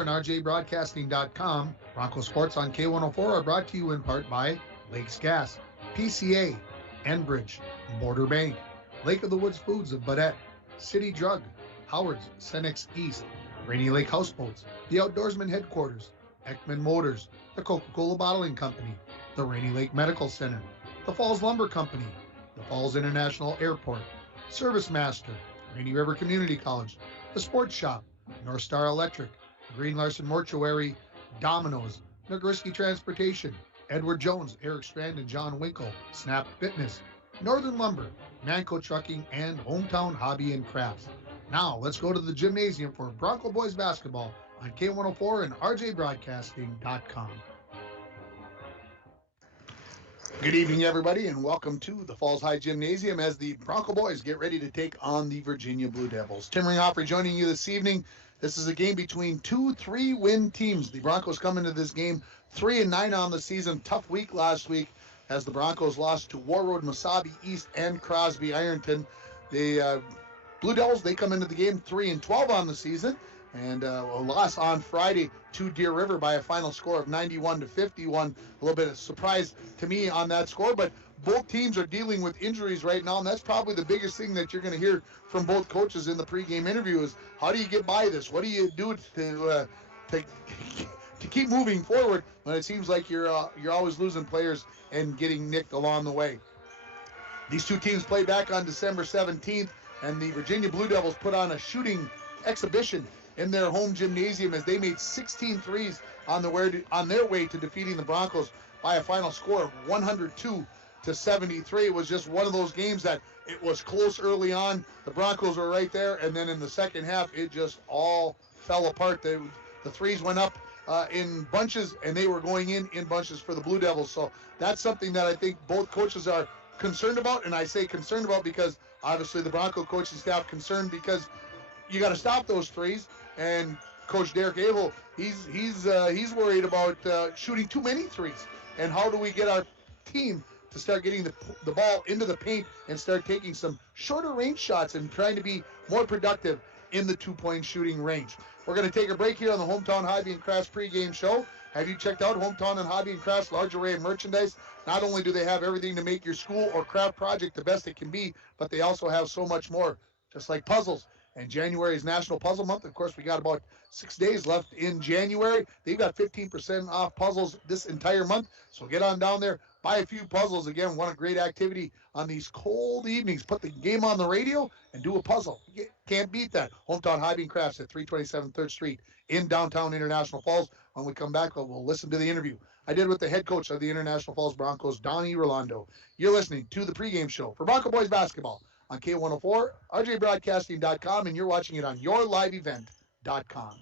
and RJBroadcasting.com. Bronco Sports on K104 are brought to you in part by Lakes Gas, PCA, Enbridge, Border Bank, Lake of the Woods Foods of Baudette, City Drug, Howard's, Cenex East, Rainy Lake Houseboats, the Outdoorsman Headquarters, Ekman Motors, the Coca-Cola Bottling Company, the Rainy Lake Medical Center, the Falls Lumber Company, the Falls International Airport, Service Master, Rainy River Community College, the Sports Shop, North Star Electric, Green Larson Mortuary, Domino's, Nagurski Transportation, Edward Jones, Eric Strand, and John Winkle, Snap Fitness, Northern Lumber, Manco Trucking, and Hometown Hobby and Crafts. Now, let's go to the gymnasium for Bronco Boys basketball on K104 and RJBroadcasting.com. Good evening, everybody, and welcome to the Falls High Gymnasium as the Bronco Boys get ready to take on the Virginia Blue Devils. Tim Ringhofer joining you this evening. This is a game between two 3-win teams. The Broncos come into this game 3-9 on the season. Tough week last week as the Broncos lost to Warroad, Mesabi East, and Crosby Ironton. The Blue Devils, they come into the game 3-12 on the season, and a loss on Friday to Deer River by a final score of 91-51. A little bit of surprise to me on that score, but both teams are dealing with injuries right now, and that's probably the biggest thing that you're going to hear from both coaches in the pregame interview is how do you get by this? What do you do to keep moving forward when it seems like you're always losing players and getting nicked along the way? These two teams play back on December 17th, and the Virginia Blue Devils put on a shooting exhibition in their home gymnasium as they made 16 threes on their way to defeating the Broncos by a final score of 102-73. It was just one of those games that it was close early on. The Broncos were right there, and then in the second half, it just all fell apart. The threes went up in bunches, and they were going in bunches for the Blue Devils. So that's something that I think both coaches are concerned about, and I say concerned about because obviously the Bronco coaching staff concerned because you got to stop those threes, and Coach Derek Abel, he's worried about shooting too many threes. And how do we get our team to start getting the ball into the paint and start taking some shorter range shots and trying to be more productive in the two-point shooting range? We're going to take a break here on the Hometown Hobby and Crafts pregame show. Have you checked out Hometown and Hobby and Crafts' large array of merchandise? Not only do they have everything to make your school or craft project the best it can be, but they also have so much more, just like puzzles. And January is National Puzzle Month. Of course, we got about 6 days left in January. They've got 15% off puzzles this entire month. So get on down there, buy a few puzzles. Again, one great activity on these cold evenings. Put the game on the radio and do a puzzle. You can't beat that. Hometown Hobby and Crafts at 327 3rd Street in downtown International Falls. When we come back, we'll listen to the interview I did with the head coach of the International Falls Broncos, Donnie Rolando. You're listening to the pregame show for Bronco Boys basketball on K104, RJBroadcasting.com, and you're watching it on yourliveevent.com.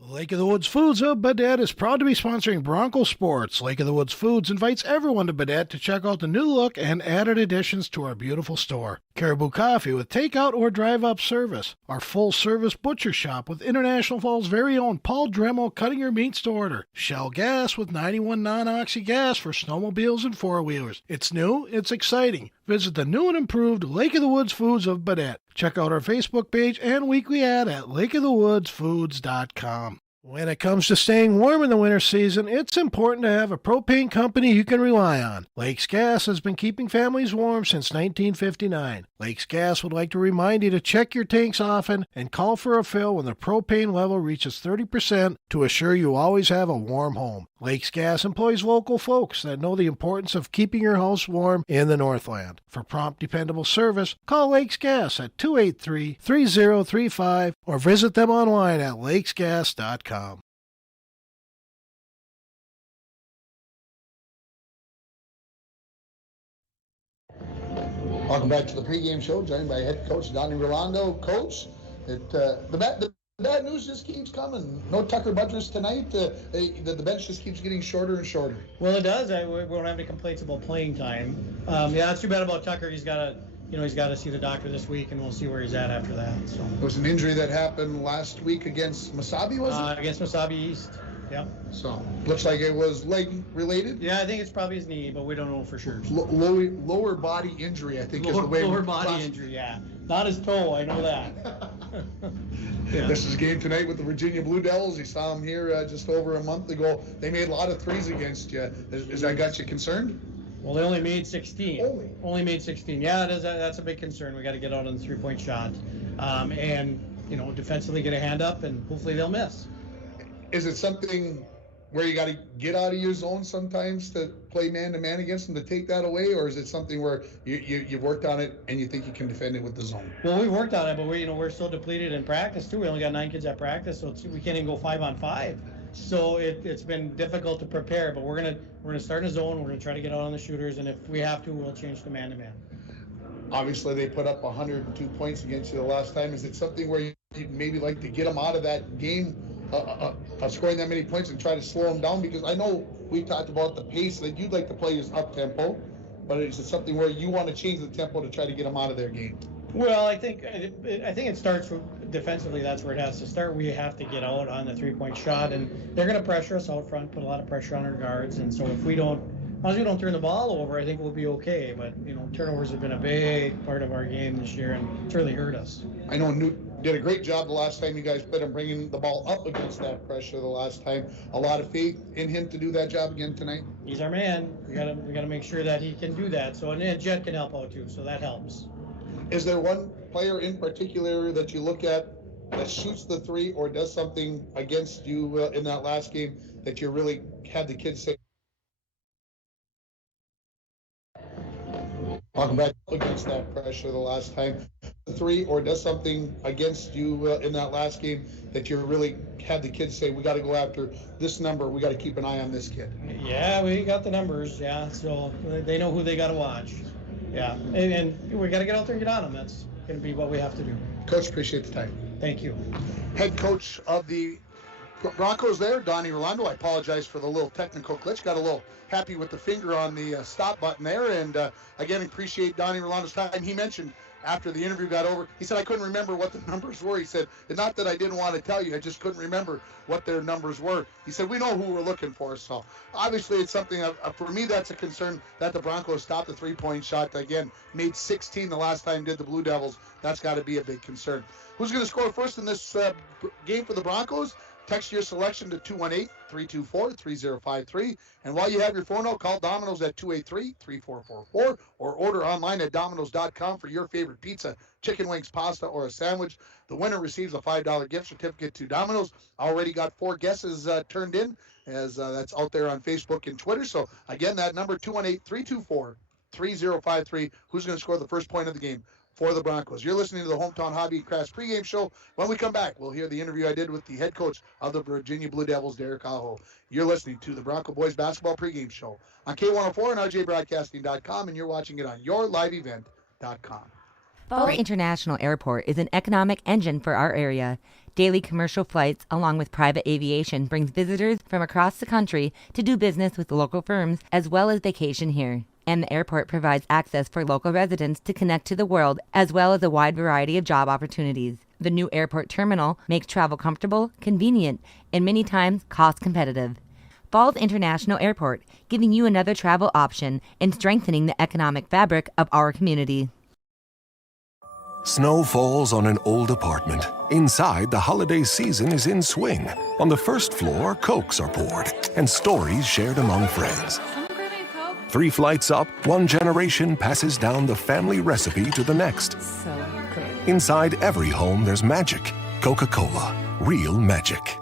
Lake of the Woods Foods of Baudette is proud to be sponsoring Bronco Sports. Lake of the Woods Foods invites everyone to Baudette to check out the new look and added additions to our beautiful store. Caribou Coffee with takeout or drive-up service. Our full-service butcher shop with International Falls' very own Paul Dremel cutting your meats to order. Shell Gas with 91 non-oxy gas for snowmobiles and four-wheelers. It's new, it's exciting. Visit the new and improved Lake of the Woods Foods of Baudette. Check out our Facebook page and weekly ad at lakeofthewoodsfoods.com. When it comes to staying warm in the winter season, it's important to have a propane company you can rely on. Lakes Gas has been keeping families warm since 1959. Lakes Gas would like to remind you to check your tanks often and call for a fill when the propane level reaches 30% to assure you always have a warm home. Lakes Gas employs local folks that know the importance of keeping your house warm in the Northland. For prompt, dependable service, call Lakes Gas at 283-3035 or visit them online at lakesgas.com. Welcome back to the pregame show, joined by head coach Donnie Rolando. Coach, the bad news just keeps coming. No Tucker Budrus tonight. The bench just keeps getting shorter and shorter. Well, it does. We won't have any complaints about playing time. Yeah, it's too bad about Tucker. He's got to see the doctor this week, and we'll see where he's at after that. So. There was an injury that happened last week against Mesabi, was it? Against Mesabi East. Yeah. So looks like it was leg related. Yeah, I think it's probably his knee, but we don't know for sure. Lower body injury, I think, is the way. Lower body injury, yeah. Not his toe, I know that. This is a game tonight with the Virginia Blue Devils. You saw them here just over a month ago. They made a lot of threes against you. Has that got you concerned? Well, they only made 16. Only made 16. Yeah, that's a big concern. We got to get out on the three-point shot, and defensively get a hand up, and hopefully they'll miss. Is it something where you got to get out of your zone sometimes to play man-to-man against them to take that away, or is it something where you've worked on it and you think you can defend it with the zone? Well, we've worked on it, but we're still depleted in practice too. We only got 9 kids at practice, so we can't even go 5-on-5. So it's been difficult to prepare, but we're gonna start in a zone. We're gonna try to get out on the shooters, and if we have to, we'll change to man-to-man. Obviously, they put up 102 points against you the last time. Is it something where you'd maybe like to get them out of that game, scoring that many points, and try to slow them down? Because I know we talked about the pace that you'd like to play is up tempo, but is it something where you want to change the tempo to try to get them out of their game? Well, I think it starts defensively. That's where it has to start. We have to get out on the three-point shot, and they're going to pressure us out front, put a lot of pressure on our guards. And so if we don't, as long as we don't turn the ball over, I think we'll be okay. But turnovers have been a big part of our game this year, and it's really hurt us. I know Newt did a great job the last time you guys played him, bringing the ball up against that pressure the last time. A lot of faith in him to do that job again tonight. He's our man. We gotta make sure that he can do that. So and Jet can help out too, so that helps. Is there one player in particular that you look at that shoots the three or does something against you in that last game that you really had the kids say, talking back against that pressure the last time, the three, or does something against you in that last game that you really had the kids say, we got to go after this number, we got to keep an eye on this kid? Yeah, we got the numbers, yeah, so they know who they got to watch. Yeah, and we got to get out there and get on them. That's going to be what we have to do. Coach, appreciate the time. Thank you. Head coach of the Broncos there, Donnie Rolando. I apologize for the little technical glitch. Got a little happy with the finger on the stop button there. And again, appreciate Donnie Rolando's time. He mentioned after the interview got over, he said, I couldn't remember what the numbers were. He said, not that I didn't want to tell you, I just couldn't remember what their numbers were. He said, we know who we're looking for. So obviously it's something, for me, that's a concern that the Broncos stopped the three-point shot. Again, made 16 the last time did the Blue Devils. That's got to be a big concern. Who's going to score first in this game for the Broncos? Text your selection to 218-324-3053. And while you have your phone out, call Domino's at 283-3444 or order online at Domino's.com for your favorite pizza, chicken wings, pasta, or a sandwich. The winner receives a $5 gift certificate to Domino's. Already got 4 guesses turned in, as that's out there on Facebook and Twitter. So again, that number 218-324-3053. Who's going to score the first point of the game for the Broncos? You're listening to the Hometown Hobby and Crafts pregame show. When we come back, we'll hear the interview I did with the head coach of the Virginia Blue Devils, Derek Aho. You're listening to the Bronco Boys basketball pregame show on K104 and RJBroadcasting.com, and you're watching it on yourliveevent.com. Falls International Airport is an economic engine for our area. Daily commercial flights, along with private aviation, brings visitors from across the country to do business with local firms as well as vacation here. And the airport provides access for local residents to connect to the world, as well as a wide variety of job opportunities. The new airport terminal makes travel comfortable, convenient, and many times cost competitive. Falls International Airport, giving you another travel option and strengthening the economic fabric of our community. Snow falls on an old apartment. Inside, the holiday season is in swing. On the first floor, Cokes are poured and stories shared among friends. 3 flights up, one generation passes down the family recipe to the next. So good. Inside every home, there's magic. Coca-Cola. Real magic.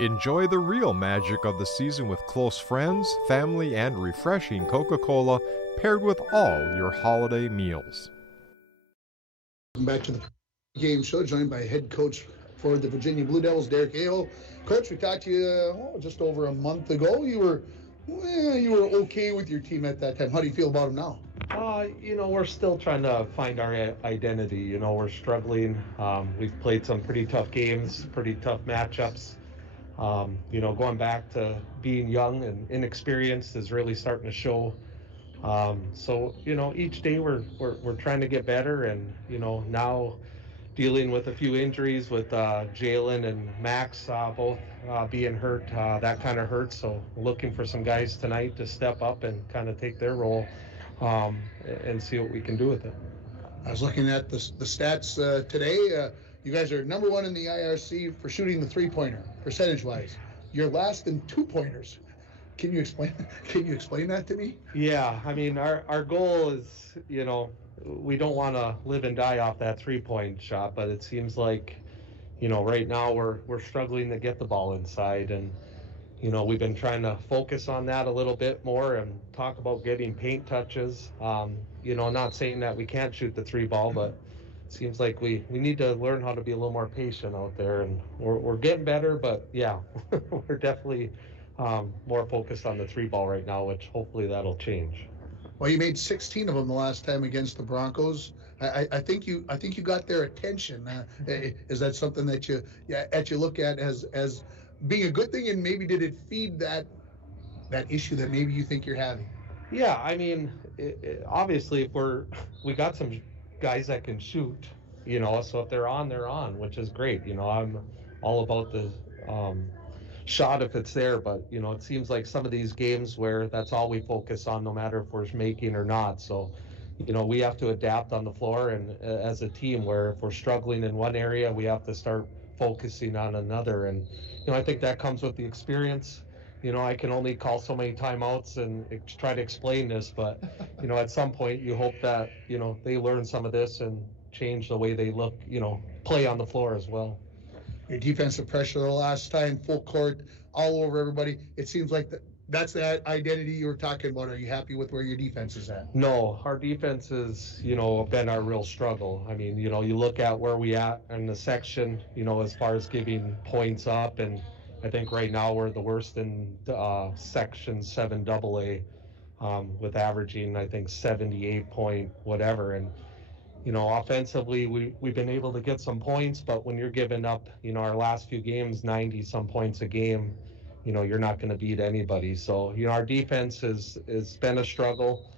Enjoy the real magic of the season with close friends, family, and refreshing Coca-Cola paired with all your holiday meals. Welcome back to the game show, joined by head coach for the Virginia Blue Devils, Derek Aho. Coach, we talked to you just over a month ago. You were okay with your team at that time. How do you feel about them now? We're still trying to find our identity. We're struggling. We've played some pretty tough games, pretty tough matchups. Going back to being young and inexperienced is really starting to show. Each day we're trying to get better, and now dealing with a few injuries with Jalen and Max both being hurt, that kind of hurts. So looking for some guys tonight to step up and kind of take their role and see what we can do with it. I was looking at the stats today. You guys are number one in the IRC for shooting the three-pointer, percentage-wise. You're last in two-pointers. Can you explain that to me? Yeah, I mean, our goal is, we don't want to live and die off that three-point shot, but it seems like, right now we're struggling to get the ball inside, and we've been trying to focus on that a little bit more and talk about getting paint touches. Not saying that we can't shoot the three ball, but it seems like we need to learn how to be a little more patient out there, and we're getting better, but yeah, we're definitely more focused on the three ball right now, which hopefully that'll change. Well, you made 16 of them the last time against the Broncos. I think you got their attention. Is that something that you look at as being a good thing, and maybe did it feed that issue that maybe you think you're having? Yeah, I mean, obviously, if we got some guys that can shoot, so if they're on, which is great. I'm all about the shot if it's there, but it seems like some of these games where that's all we focus on, no matter if we're making or not. So we have to adapt on the floor, and as a team, where if we're struggling in one area, we have to start focusing on another. And I think that comes with the experience. I can only call so many timeouts and try to explain this, but at some point you hope that they learn some of this and change the way they look, play on the floor as well. Your defensive pressure the last time, full court, all over everybody. It seems like that's that identity you were talking about. Are you happy with where your defense is at? No, our defense has, been our real struggle. I mean, you look at where we at in the section, as far as giving points up, and I think right now we're the worst in section 7 AA, with averaging, I think, 78 point whatever. And offensively, we've been able to get some points, but when you're giving up, our last few games, 90 some points a game, you're not going to beat anybody. So, our defense has been a struggle,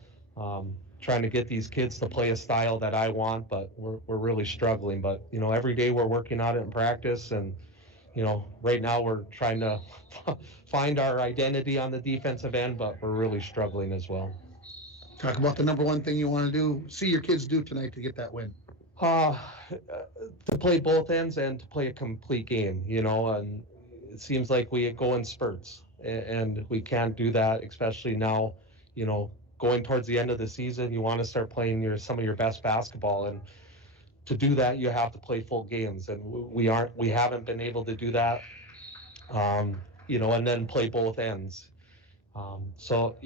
trying to get these kids to play a style that I want, but we're really struggling. But, every day we're working on it in practice, and, right now we're trying to find our identity on the defensive end, but we're really struggling as well. Talk about the number one thing you want to see your kids do tonight to get that win. To play both ends and to play a complete game, and it seems like we go in spurts, and we can't do that, especially now, going towards the end of the season. You want to start playing some of your best basketball, and to do that, you have to play full games, and we haven't been able to do that, and then play both ends. So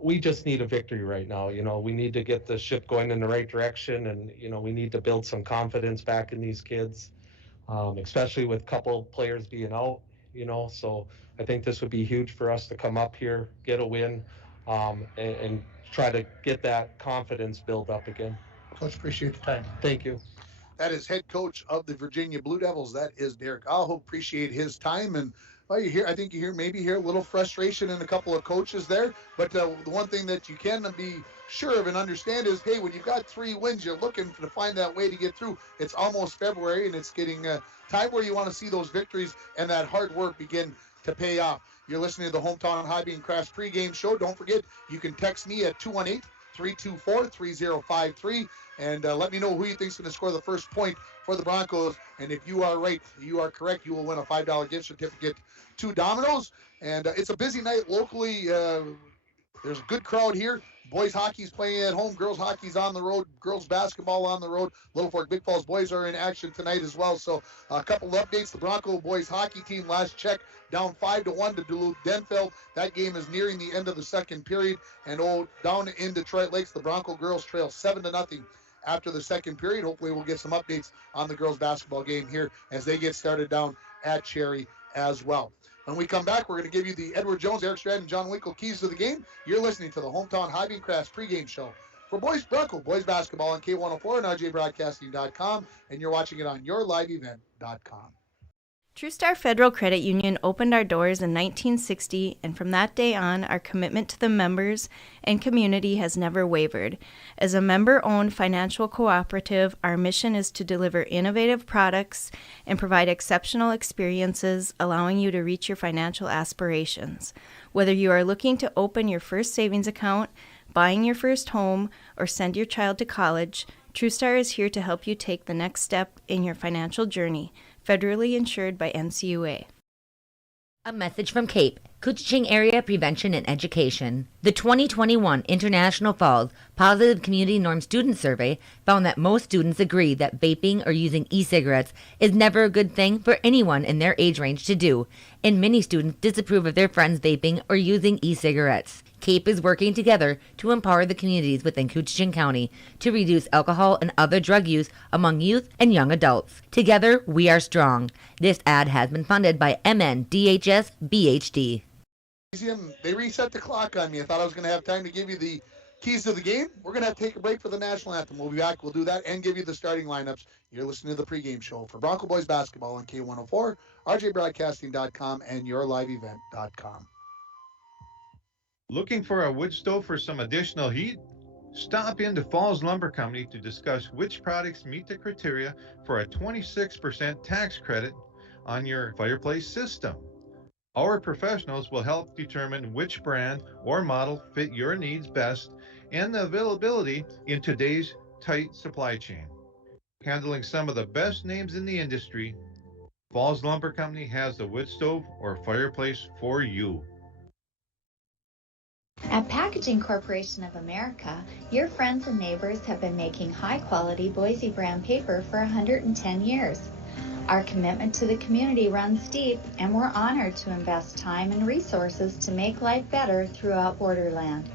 we just need a victory right now. We need to get the ship going in the right direction, and we need to build some confidence back in these kids, especially with a couple players being out. So I think this would be huge for us to come up here, get a win, and try to get that confidence built up again. Coach, appreciate the time. Thank you. That is head coach of the Virginia Blue Devils. That is Derek Aho. Appreciate his time. And I think you hear a little frustration in a couple of coaches there. But the one thing that you can be sure of and understand is, hey, when you've got 3 wins, you're looking to find that way to get through. It's almost February, and it's getting time where you want to see those victories and that hard work begin to pay off. You're listening to the Hometown Hobby and Crafts pregame show. Don't forget, you can text me at 218-324-3053 and let me know who you think's going to score the first point for the Broncos. And if you are correct, you will win a $5 gift certificate to Domino's. And it's a busy night locally. There's a good crowd here. Boys hockey's playing at home. Girls hockey's on the road. Girls basketball on the road. Little Fork Big Falls boys are in action tonight as well. So a couple of updates. The Bronco boys hockey team, last check, down 5-1 to Duluth Denfeld. That game is nearing the end of the second period. And down in Detroit Lakes, the Bronco girls trail 7-0 after the second period. Hopefully we'll get some updates on the girls basketball game here as they get started down at Cherry as well. When we come back, we're going to give you the Edward Jones, Eric Stratton, John Winkle keys to the game. You're listening to the Hometown Hobby and Crafts pregame show for Bronco boys basketball on K104 and RJBroadcasting.com, and you're watching it on yourliveevent.com. TrueStar Federal Credit Union opened our doors in 1960, and from that day on, our commitment to the members and community has never wavered. As a member-owned financial cooperative, our mission is to deliver innovative products and provide exceptional experiences, allowing you to reach your financial aspirations. Whether you are looking to open your first savings account, buying your first home, or send your child to college, TrueStar is here to help you take the next step in your financial journey. Federally insured by NCUA. A message from CAPE, Couchiching Area Prevention and Education. The 2021 International Falls Positive Community Norm Student Survey found that most students agree that vaping or using e-cigarettes is never a good thing for anyone in their age range to do, and many students disapprove of their friends vaping or using e-cigarettes. CAPE is working together to empower the communities within Couchiching County to reduce alcohol and other drug use among youth and young adults. Together, we are strong. This ad has been funded by MNDHS BHD. They reset the clock on me. I thought I was going to have time to give you the keys to the game. We're going to have to take a break for the national anthem. We'll be back. We'll do that and give you the starting lineups. You're listening to the pregame show for Bronco Boys basketball on K104, rjbroadcasting.com, and yourliveevent.com. Looking for a wood stove for some additional heat? Stop into Falls Lumber Company to discuss which products meet the criteria for a 26% tax credit on your fireplace system. Our professionals will help determine which brand or model fit your needs best and the availability in today's tight supply chain. Handling some of the best names in the industry, Falls Lumber Company has the wood stove or fireplace for you. At Packaging Corporation of America, your friends and neighbors have been making high-quality Boise brand paper for 110 years. Our commitment to the community runs deep, and we're honored to invest time and resources to make life better throughout Borderland.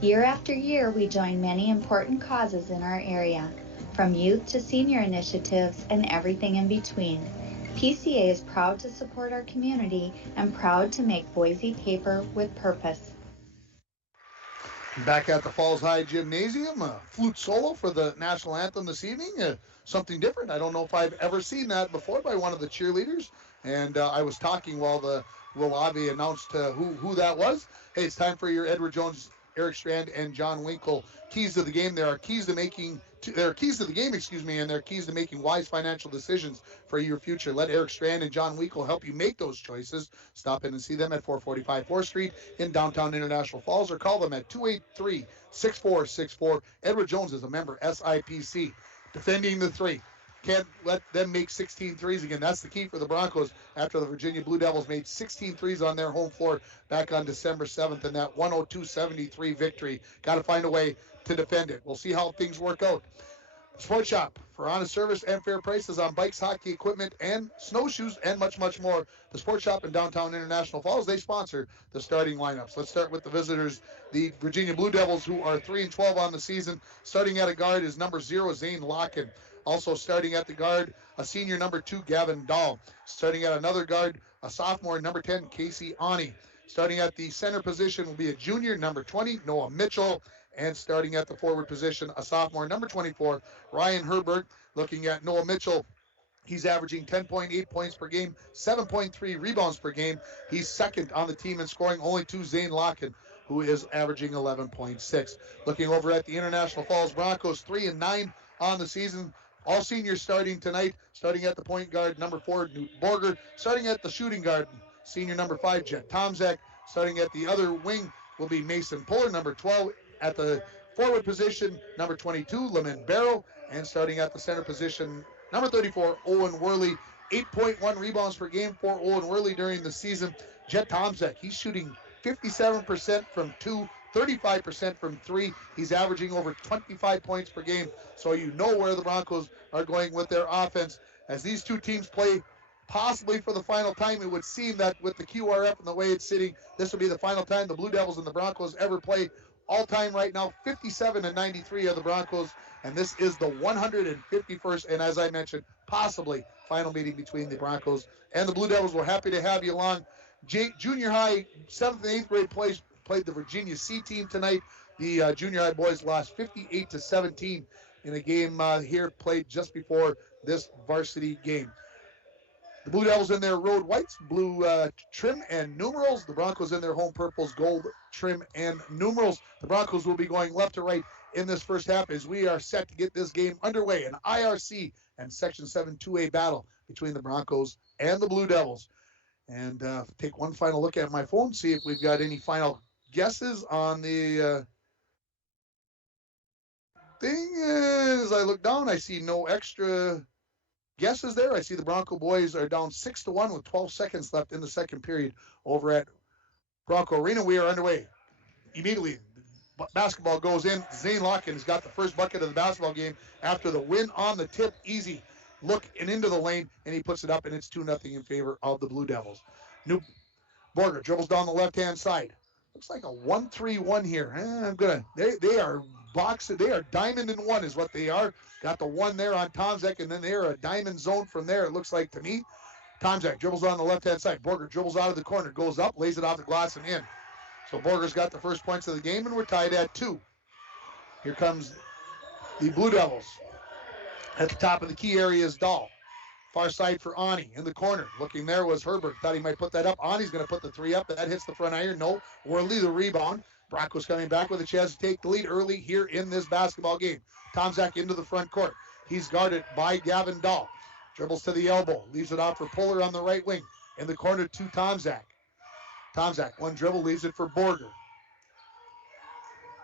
Year after year, we join many important causes in our area, from youth to senior initiatives and everything in between. PCA is proud to support our community and proud to make Boise paper with purpose. Back at the Falls High Gymnasium, a flute solo for the national anthem this evening. Something different. I don't know if I've ever seen that before by one of the cheerleaders. And I was talking while Will Avi announced who that was. Hey, it's time for your Edward Jones, Eric Strand, and John Winkle keys to the game. There are keys to the game, and there are keys to making wise financial decisions for your future. Let Eric Strand and John Winkle help you make those choices. Stop in and see them at 445 4th Street in downtown International Falls, or call them at 283-6464. Edward Jones is a member SIPC. Defending the three. Can't let them make 16 threes again. That's the key for the Broncos after the Virginia Blue Devils made 16 threes on their home floor back on December 7th in that 102-73 victory. Got to find a way to defend it. We'll see how things work out. Sports Shop for honest service and fair prices on bikes, hockey equipment, and snowshoes, and much, much more. The Sports Shop in downtown International Falls, they sponsor the starting lineups. Let's start with the visitors, the Virginia Blue Devils, who are 3-12 on the season. Starting at a guard is number 0, Zane Locken. Also starting at the guard, a senior number 2, Gavin Dahl. Starting at another guard, a sophomore, number 10, Casey Ani. Starting at the center position will be a junior, number 20, Noah Mitchell. And starting at the forward position, a sophomore, number 24, Ryan Herbert. Looking at Noah Mitchell, he's averaging 10.8 points per game, 7.3 rebounds per game. He's second on the team in scoring, only to Zane Locken, who is averaging 11.6. Looking over at the International Falls Broncos, 3-9 on the season. All seniors starting tonight, starting at the point guard, number 4, Newt Borger. Starting at the shooting guard, senior number 5, Jet Tomzak. Starting at the other wing will be Mason Puller, number 12. At the forward position, number 22, Lemon Barrow. And starting at the center position, number 34, Owen Worley. 8.1 rebounds per game for Owen Worley during the season. Jet Tomzak, he's shooting 57% from 2, 35% from 3. He's averaging over 25 points per game. So you know where the Broncos are going with their offense. As these two teams play possibly for the final time, it would seem that with the QRF and the way it's sitting, this will be the final time the Blue Devils and the Broncos ever play. All time right now, 57-93 are the Broncos, and this is the 151st, and as I mentioned, possibly final meeting between the Broncos and the Blue Devils. We're happy to have you along. Junior high, 7th and 8th grade played the Virginia C team tonight. The junior high boys lost 58-17 in a game here played just before this varsity game. The Blue Devils in their road whites, blue trim and numerals. The Broncos in their home purples, gold trim and numerals. The Broncos will be going left to right in this first half as we are set to get this game underway. An IRC and Section 7 2A battle between the Broncos and the Blue Devils. And take one final look at my phone, see if we've got any final guesses on the nothing. And as I look down, I see no extra guesses there. I see the Bronco boys are down 6-1 with 12 seconds left in the second period over at Bronco Arena. We are underway. Immediately, basketball goes in. Zane Larkin has got the first bucket of the basketball game after the win on the tip. Easy look and into the lane, and he puts it up, and it's 2-0 in favor of the Blue Devils. New Borger dribbles down the left-hand side. Looks like a 1-3-1 here. They are boxing. They are diamond in one is what they are. Got the one there on Tomzak, and then they are a diamond zone from there, it looks like to me. Tomzak dribbles on the left-hand side. Borger dribbles out of the corner, goes up, lays it off the glass and in. So Borger's got the first points of the game, and we're tied at 2. Here comes the Blue Devils. At the top of the key area is Dahl. Far side for Ani in the corner. Looking there was Herbert. Thought he might put that up. Ani's going to put the 3 up. That hits the front iron. No. Worley the rebound. Broncos coming back with a chance to take the lead early here in this basketball game. Tomzak into the front court. He's guarded by Gavin Dahl. Dribbles to the elbow. Leaves it off for Puller on the right wing. In the corner to Tomzak. Tomzak, one dribble, leaves it for Borger.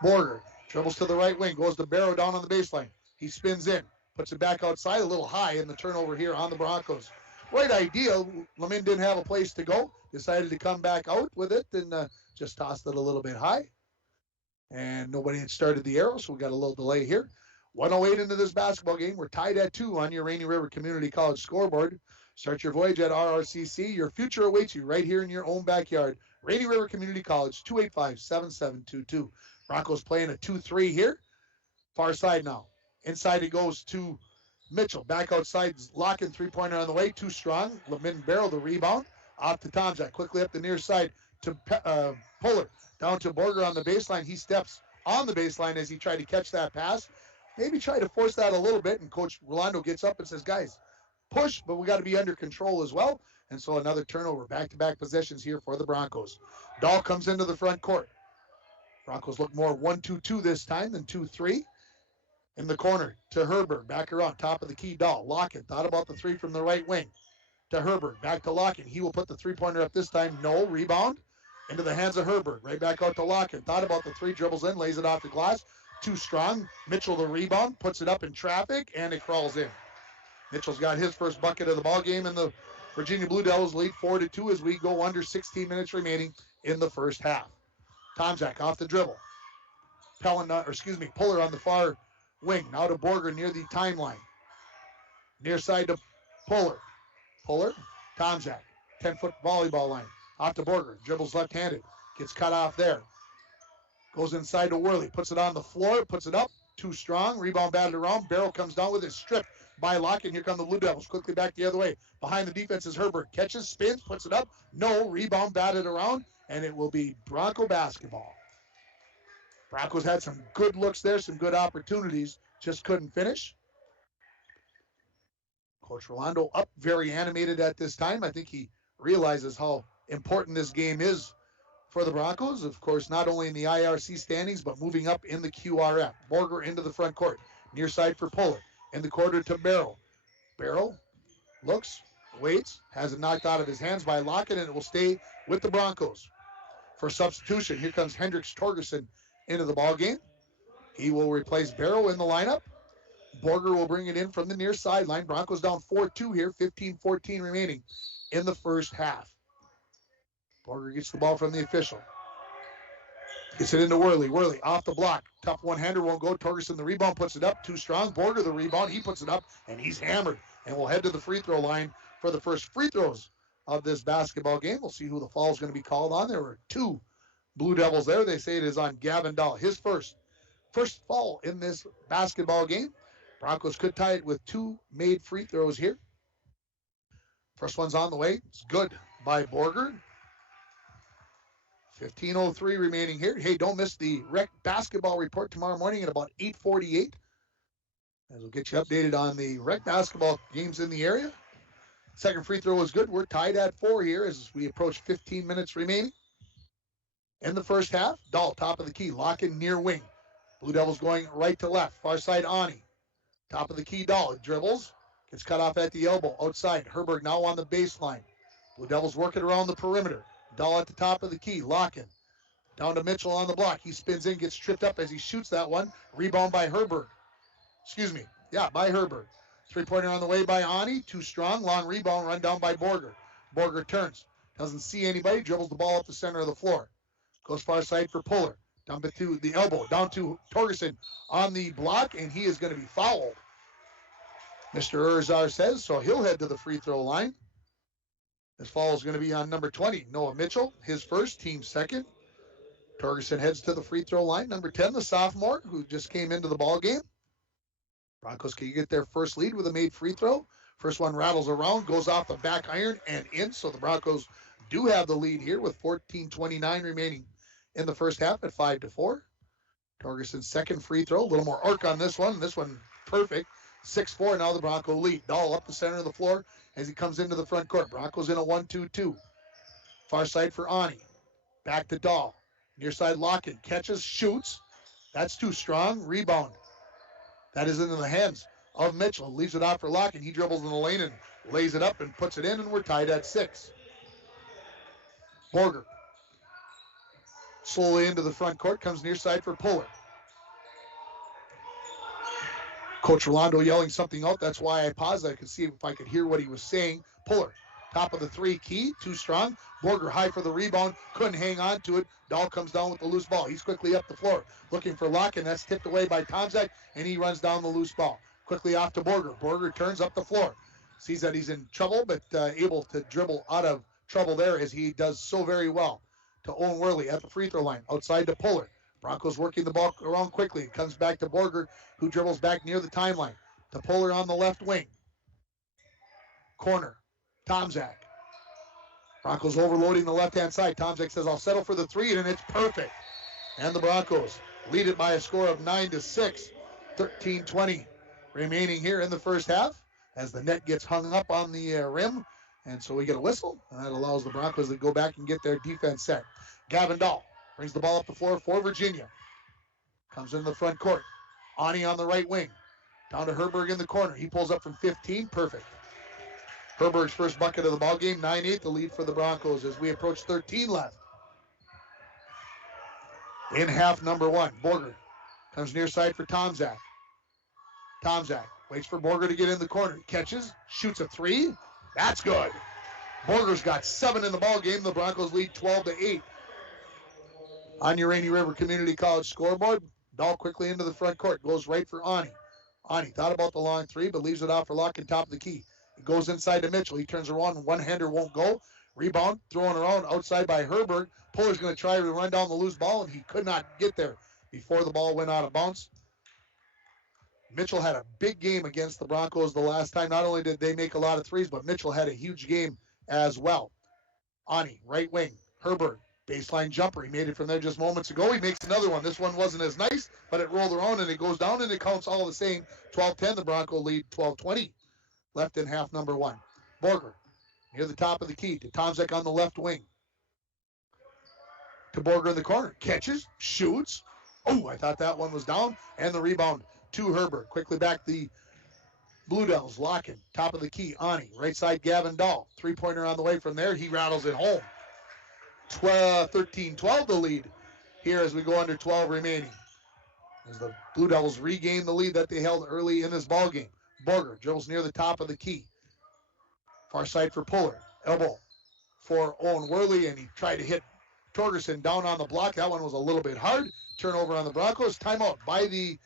Borger dribbles to the right wing. Goes to Barrow down on the baseline. He spins in. Puts it back outside a little high in the turnover here on the Broncos. Right idea. Lemon didn't have a place to go. Decided to come back out with it and just tossed it a little bit high. And nobody had started the arrow, so we got a little delay here. 1:08 into this basketball game. We're tied at 2 on your Rainy River Community College scoreboard. Start your voyage at RRCC. Your future awaits you right here in your own backyard. Rainy River Community College, 285-7722. Broncos playing a 2-3 here. Far side now. Inside it goes to Mitchell. Back outside, Larkin, three-pointer on the way. Too strong. Lemon Barrow, the rebound. Off to Tomzak. Quickly up the near side to Puller. Down to Borger on the baseline. He steps on the baseline as he tried to catch that pass. Maybe try to force that a little bit, and Coach Rolando gets up and says, guys, push, but we got to be under control as well. And so another turnover. Back-to-back possessions here for the Broncos. Dahl comes into the front court. Broncos look more 1-2-2 this time than 2-3. In the corner to Herbert. Back around. Top of the key. Dahl. Lockett. Thought about the 3 from the right wing. To Herbert. Back to Lockett. He will put the 3-pointer up this time. No. Rebound. Into the hands of Herbert. Right back out to Lockett. Thought about the 3. Dribbles in. Lays it off the glass. Too strong. Mitchell the rebound. Puts it up in traffic. And it crawls in. Mitchell's got his first bucket of the ball game. And the Virginia Blue Devils lead 4-2 as we go under 16 minutes remaining in the first half. Tomzak off the dribble. Puller on the far wing. Now to Borger near the timeline. Near side to Puller. Tomzak. 10-foot volleyball line. Off to Borger. Dribbles left-handed. Gets cut off there. Goes inside to Worley. Puts it on the floor. Puts it up. Too strong. Rebound batted around. Barrow comes down with it. Stripped by Lock. And here come the Blue Devils. Quickly back the other way. Behind the defense is Herbert. Catches, spins, puts it up. No. Rebound batted around. And it will be Bronco basketball. Broncos had some good looks there, some good opportunities, just couldn't finish. Coach Rolando up, very animated at this time. I think he realizes how important this game is for the Broncos. Of course, not only in the IRC standings, but moving up in the QRF. Borger into the front court. Near side for Puller. In the quarter to Barrow. Barrow looks, waits, has it knocked out of his hands by Lockett, and it will stay with the Broncos. For substitution, here comes Hendricks Torgerson into the ball game. He will replace Barrow in the lineup. Borger will bring it in from the near sideline. Broncos down 4-2 here, 15-14 remaining in the first half. Borger gets the ball from the official. Gets it into Worley. Worley off the block. Tough one-hander won't go. Torgerson the rebound, puts it up. Too strong. Borger the rebound. He puts it up, and he's hammered. And we'll head to the free throw line for the first free throws of this basketball game. We'll see who the foul is going to be called on. There were 2 Blue Devils there. They say it is on Gavin Dahl. His first foul in this basketball game. Broncos could tie it with 2 made free throws here. First one's on the way. It's good by Borger. 15:03 remaining here. Hey, don't miss the Rec Basketball Report tomorrow morning at about 8:48. As we'll get you updated on the Rec Basketball games in the area. Second free throw was good. We're tied at 4 here as we approach 15 minutes remaining. In the first half, Dahl, top of the key, Lock-in near wing. Blue Devils going right to left. Far side, Ani. Top of the key, Dahl. Dribbles. Gets cut off at the elbow. Outside, Herbert now on the baseline. Blue Devils working around the perimeter. Dahl at the top of the key, Lock-in. Down to Mitchell on the block. He spins in, gets tripped up as he shoots that one. Rebound by Herbert. By Herbert. Three-pointer on the way by Ani. Too strong. Long rebound run down by Borger. Borger turns. Doesn't see anybody. Dribbles the ball up the center of the floor. Goes far side for Puller. Down to the elbow. Down to Torgerson on the block, and he is going to be fouled. Mr. Urzar says, so he'll head to the free throw line. This foul is going to be on number 20, Noah Mitchell, his first, team second. Torgerson heads to the free throw line. Number 10, the sophomore, who just came into the ball game. Broncos can get their first lead with a made free throw. First one rattles around, goes off the back iron and in. So the Broncos do have the lead here with 14:29 remaining in the first half at 5-4. Torgerson's second free throw. A little more arc on this one. This one perfect. 6-4. Now the Bronco lead. Dahl up the center of the floor as he comes into the front court. Broncos in a 1-2-2. Far side for Ani. Back to Dahl. Near side Locken. Catches, shoots. That's too strong. Rebound. That is into the hands of Mitchell. Leaves it out for Locken. He dribbles in the lane and lays it up and puts it in, and we're tied at 6. Borger. Slowly into the front court. Comes near side for Puller. Coach Rolando yelling something out. That's why I paused. I could see if I could hear what he was saying. Puller. Top of the three, key, too strong. Borger high for the rebound, couldn't hang on to it. Dahl comes down with the loose ball. He's quickly up the floor, looking for Locken. That's tipped away by Tomczak, and he runs down the loose ball. Quickly off to Borger. Borger turns up the floor. Sees that he's in trouble, but able to dribble out of trouble there as he does so very well. To Owen Worley at the free throw line, outside to Puller. Broncos working the ball around quickly. It comes back to Borger, who dribbles back near the timeline. To Puller on the left wing. Corner. Tomczak. Broncos overloading the left-hand side. Tomczak says, I'll settle for the three, and it's perfect. And the Broncos lead it by a score of 9-6. 13:20 remaining here in the first half as the net gets hung up on the rim. And so we get a whistle, and that allows the Broncos to go back and get their defense set. Gavin Dahl brings the ball up the floor for Virginia. Comes into the front court. Ani on the right wing. Down to Herberg in the corner. He pulls up from 15. Perfect. Herberg's first bucket of the ball game. 9-8, the lead for the Broncos as we approach 13 left. In half number one, Borger comes near side for Tomczak. Tomczak waits for Borger to get in the corner. Catches, shoots a three. That's good. Borger's got 7 in the ball game. The Broncos lead 12-8. On your Rainy River Community College scoreboard, Dahl quickly into the front court. Goes right for Ani. Ani thought about the long three, but leaves it off for Locken, top of the key. It goes inside to Mitchell. He turns around. One-hander won't go. Rebound, thrown around outside by Herberg. Puller's going to try to run down the loose ball, and he could not get there before the ball went out of bounds. Mitchell had a big game against the Broncos the last time. Not only did they make a lot of threes, but Mitchell had a huge game as well. Ani, right wing. Herberg, baseline jumper. He made it from there just moments ago. He makes another one. This one wasn't as nice, but it rolled around, and it goes down, and it counts all the same. 12-10, the Bronco lead 12-20. Left in half number one. Borger, near the top of the key, to Tomczak on the left wing. To Borger in the corner. Catches, shoots. Oh, I thought that one was down. And the rebound to Herbert. Quickly back the Blue Devils. Locken, top of the key. Ani, right side Gavin Dahl. Three-pointer on the way from there. He rattles it home. 13-12 the lead here as we go under 12 remaining. As the Blue Devils regain the lead that they held early in this ball game. Borger dribbles near the top of the key. Far side for Puller. Elbow for Owen Worley, and he tried to hit Torgerson down on the block. That one was a little bit hard. Turnover on the Broncos. Timeout by the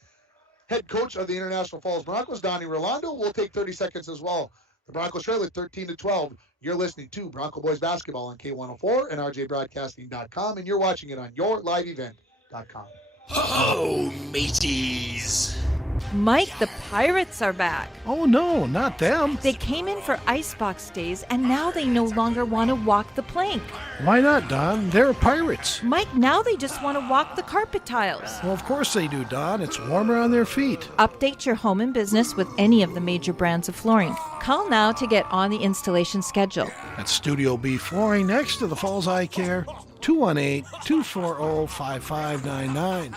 head coach of the International Falls Broncos, Donnie Rolando. We'll take 30 seconds as well. The Broncos trail at 13-12. You're listening to Bronco Boys Basketball on K104 and RJBroadcasting.com, and you're watching it on yourliveevent.com. Ho, mateys! Mike, the Pirates are back. Oh, no, not them. They came in for Icebox days, and now they no longer want to walk the plank. Why not, Don? They're pirates. Mike, now they just want to walk the carpet tiles. Well, of course they do, Don. It's warmer on their feet. Update your home and business with any of the major brands of flooring. Call now to get on the installation schedule. At Studio B Flooring next to the Falls Eye Care, 218-240-5599.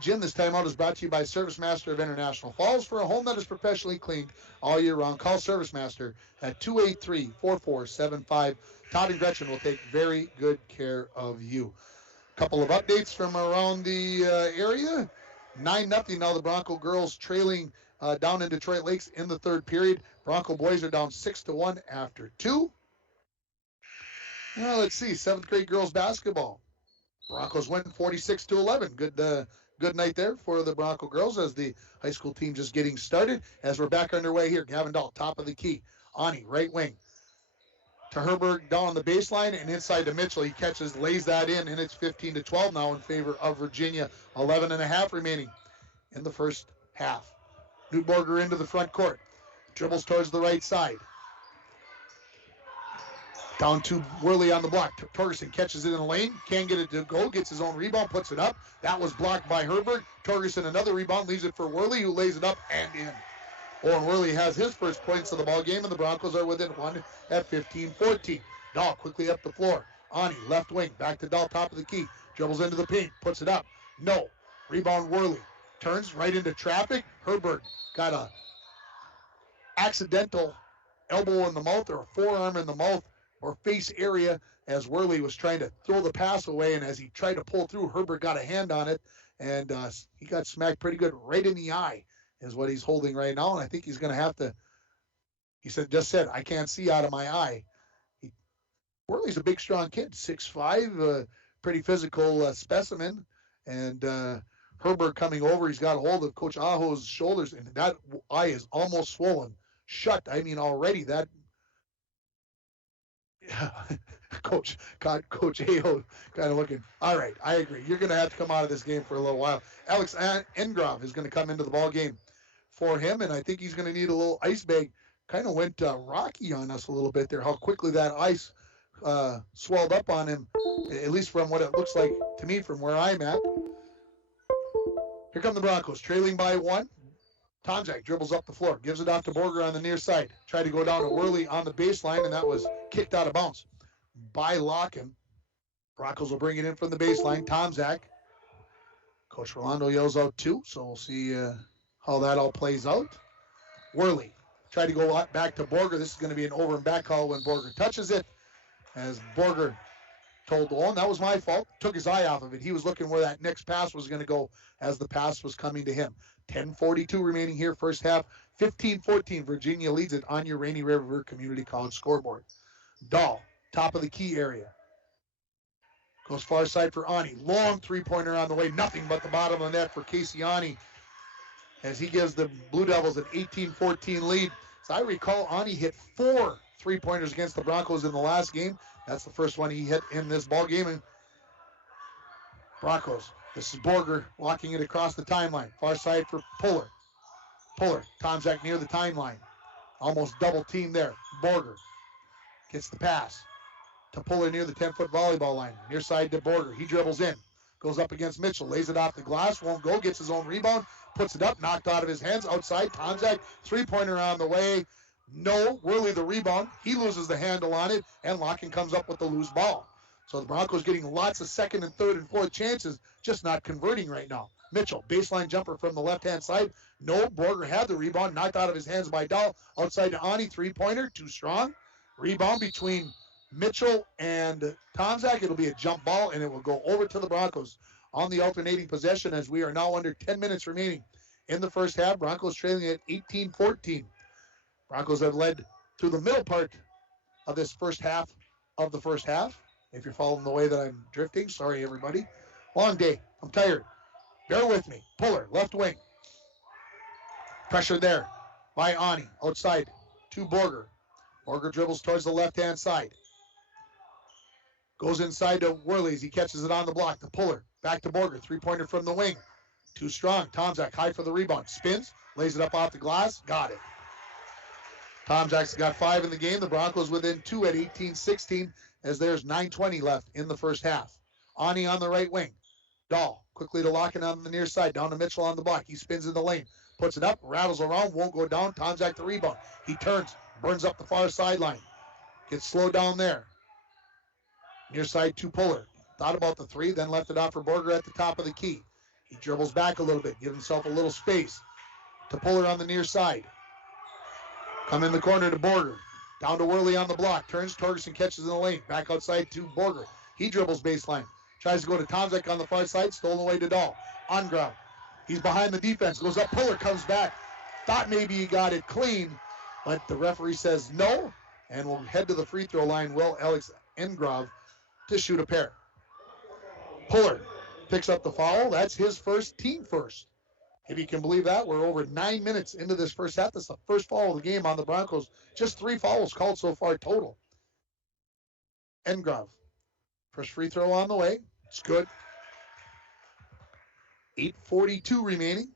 Jim, this timeout is brought to you by Service Master of International Falls. For a home that is professionally cleaned all year round, call Service Master at 283-4475. Todd and Gretchen will take very good care of you. A couple of updates from around the area. 9-0 now. The Bronco girls trailing down in Detroit Lakes in the third period. Bronco boys are down 6-1 after 2. Now let's see, 7th grade girls basketball. Broncos win 46-11. Good night there for the Bronco girls as the high school team just getting started. As we're back underway here, Gavin Dahl, top of the key. Ani, right wing. To Herberg down on the baseline and inside to Mitchell. He catches, lays that in, and it's 15-12 now in favor of Virginia. 11.5 remaining in the first half. Newtborger into the front court. Dribbles towards the right side. Down to Worley on the block. Torgerson catches it in the lane. Can't get it to go. Gets his own rebound. Puts it up. That was blocked by Herberg. Torgerson another rebound. Leaves it for Worley, who lays it up and in. Owen Worley has his first points of the ball game, and the Broncos are within 1 at 15-14. Dahl quickly up the floor. Ani, left wing. Back to Dahl, top of the key. Dribbles into the paint. Puts it up. No. Rebound Worley. Turns right into traffic. Herberg got a accidental elbow in the mouth or a forearm in the mouth or face area as Worley was trying to throw the pass away, and as he tried to pull through, Herbert got a hand on it, and he got smacked pretty good right in the eye is what he's holding right now, and I think he's going to have to, he just said, I can't see out of my eye. Worley's a big, strong kid, 6'5", pretty physical specimen, and Herbert coming over, he's got a hold of Coach Aho's shoulders, and that eye is almost swollen shut. I mean, already that Coach Aho kind of looking, all right, I agree. You're going to have to come out of this game for a little while. Alex Engrov is going to come into the ball game for him, and I think he's going to need a little ice bag. Kind of went rocky on us a little bit there, how quickly that ice swelled up on him, at least from what it looks like to me from where I'm at. Here come the Broncos, trailing by 1. Tomczak dribbles up the floor, gives it off to Borger on the near side. Tried to go down to Worley on the baseline, and that was kicked out of bounds by Locken. Broncos will bring it in from the baseline. Tomczak. Coach Rolando yells out 2, so we'll see how that all plays out. Worley tried to go back to Borger. This is going to be an over and back call when Borger touches it. As Borger told Owen, that was my fault. Took his eye off of it. He was looking where that next pass was going to go as the pass was coming to him. 10:42 remaining here, first half. 15-14, Virginia leads it on your Rainy River Community College scoreboard. Dahl, top of the key area. Goes far side for Ani. Long three-pointer on the way. Nothing but the bottom of the net for Casey Ani as he gives the Blue Devils an 18-14 lead. As I recall, Ani hit 4 three-pointers against the Broncos in the last game. That's the first one he hit in this ball game. And Broncos. This is Borger walking it across the timeline. Far side for Puller. Tomczak near the timeline. Almost double team there. Borger gets the pass to Puller near the 10-foot volleyball line. Near side to Borger. He dribbles in. Goes up against Mitchell. Lays it off the glass. Won't go. Gets his own rebound. Puts it up. Knocked out of his hands. Outside. Tomczak. Three-pointer on the way. No. Worley the rebound. He loses the handle on it. And Locken comes up with the loose ball. So the Broncos getting lots of second and third and fourth chances, just not converting right now. Mitchell, baseline jumper from the left-hand side. No, Borger had the rebound, knocked out of his hands by Dahl. Outside to Ani, three-pointer, too strong. Rebound between Mitchell and Tomczak. It'll be a jump ball, and it will go over to the Broncos on the alternating possession as we are now under 10 minutes remaining in the first half. Broncos trailing at 18-14. Broncos have led through the middle part of this first half of the first half. If you're following the way that I'm drifting, sorry, everybody. Long day. I'm tired. Bear with me. Puller, left wing. Pressure there by Ani. Outside to Borger. Borger dribbles towards the left-hand side. Goes inside to Worley as he catches it on the block to Puller. Back to Borger. Three-pointer from the wing. Too strong. Tomczak high for the rebound. Spins. Lays it up off the glass. Got it. Tomczak's got 5 in the game. The Broncos within 2 at 18-16. As there's 9:20 left in the first half. Ani on the right wing. Dahl quickly to Locken on the near side. Down to Mitchell on the block. He spins in the lane. Puts it up. Rattles around. Won't go down. Tomczak the rebound. He turns. Burns up the far sideline. Gets slowed down there. Near side to Puller. Thought about the 3. Then left it out for Borger at the top of the key. He dribbles back a little bit. Gives himself a little space. To Puller on the near side. Come in the corner to Borger. Down to Worley on the block. Turns. Torgerson catches in the lane. Back outside to Borger. He dribbles baseline. Tries to go to Tomczak on the far side. Stolen away to Dahl. On ground. He's behind the defense, goes up, Puller comes back. Thought maybe he got it clean, but the referee says no, and we'll head to the free throw line. Will Alex Engrove to shoot a pair. Puller picks up the foul. That's his first, team first. If you can believe that, we're over 9 minutes into this first half. That's the first foul of the game on the Broncos. Just 3 fouls called so far total. Engrove, first free throw on the way. It's good. 8:42 remaining.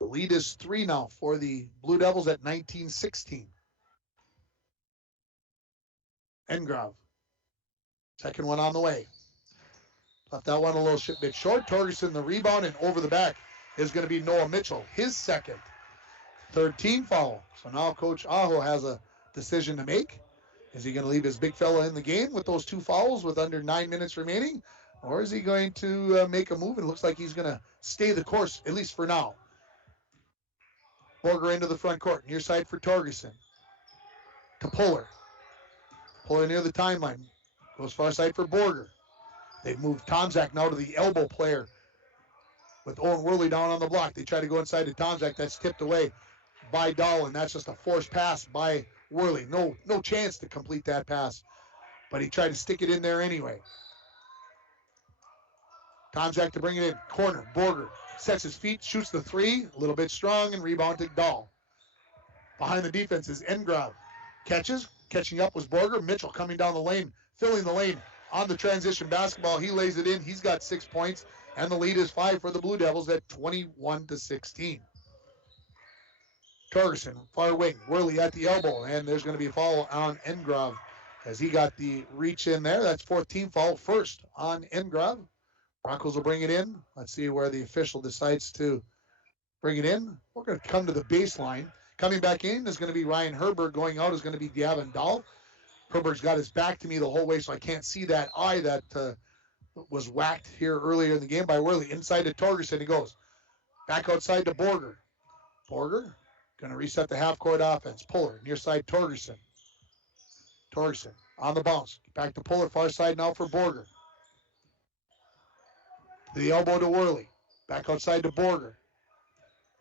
The lead is 3 now for the Blue Devils at 19-16. Engrove, second one on the way. Left that one a little bit short. Torgerson the rebound, and over the back is going to be Noah Mitchell, his second. Third team foul. So now Coach Aho has a decision to make. Is he going to leave his big fella in the game with those 2 fouls with under 9 minutes remaining? Or is he going to make a move? It looks like he's going to stay the course, at least for now. Borger into the front court. Near side for Torgerson. To Puller. Puller near the timeline. Goes far side for Borger. They've moved Tomczak now to the elbow player with Owen Worley down on the block. They try to go inside to Tomczak. That's tipped away by Dahl, and that's just a forced pass by Worley. No chance to complete that pass, but he tried to stick it in there anyway. Tomczak to bring it in. Corner. Borger sets his feet, shoots the 3. A little bit strong, and rebound to Dahl. Behind the defense is Engrove. Catching up was Borger. Mitchell coming down the lane, filling the lane on the transition basketball. He lays it in. He's got 6 points, and the lead is 5 for the Blue Devils at 21-16. Torgerson, far wing. Worley at the elbow, and there's going to be a foul on Engrove as he got the reach in there. That's 4th team foul, first on Engrove. Broncos will bring it in. Let's see where the official decides to bring it in. We're going to come to the baseline. Coming back in is going to be Ryan Herberg. Going out is going to be Gavin Dahl. Herberg's got his back to me the whole way, so I can't see that eye that was whacked here earlier in the game by Worley. Inside to Torgerson he goes. Back outside to Borger. Borger going to reset the half-court offense. Puller, near side Torgerson. Torgerson on the bounce. Back to Puller, far side now for Borger. The elbow to Worley. Back outside to Borger.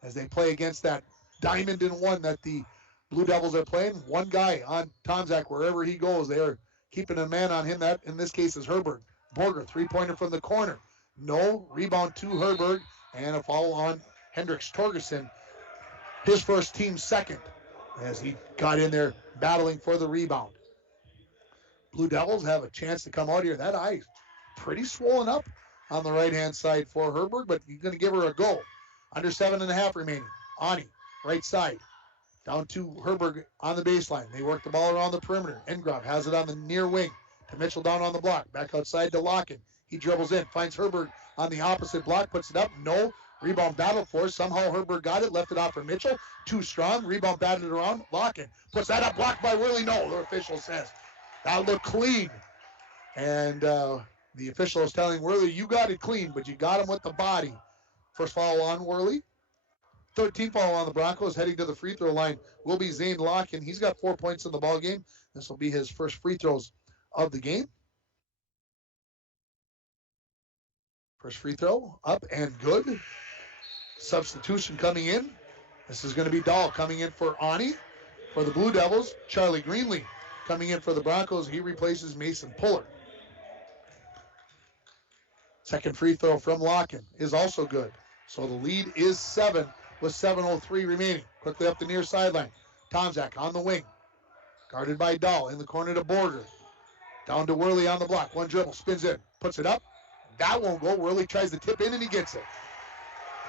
As they play against that diamond in one that the Blue Devils are playing. One guy on Tomczak, wherever he goes, they are keeping a man on him. That, in this case, is Herberg. Borger, 3-pointer from the corner. No. Rebound to Herberg, and a foul on Hendricks Torgerson. His first, team second, as he got in there battling for the rebound. Blue Devils have a chance to come out here. That eye's pretty swollen up on the right-hand side for Herberg, but he's going to give her a go. Under 7.5 remaining. Ani, right side. Down to Herberg on the baseline. They work the ball around the perimeter. Engrove has it on the near wing to Mitchell down on the block. Back outside to Locken. He dribbles in, finds Herberg on the opposite block, puts it up. No. Rebound battle for. Somehow Herberg got it, left it off for Mitchell. Too strong. Rebound batted around. Locken puts that up, blocked by Worley. No, the official says that looked clean. And the official is telling Worley, you got it clean, but you got him with the body. First foul on Worley. 13th foul on the Broncos. Heading to the free throw line will be Zane Locken. He's got 4 points in the ball game. This will be his first free throws of the game. First free throw up and good. Substitution coming in. This is going to be Dahl coming in for Ani. For the Blue Devils, Charlie Greenlee coming in for the Broncos. He replaces Mason Puller. Second free throw from Locken is also good. So the lead is 7 with 7:03 remaining. Quickly up the near sideline. Tomczak on the wing. Guarded by Dahl in the corner to Borger. Down to Worley on the block. One dribble, spins in, puts it up. That won't go. Worley tries to tip in and he gets it.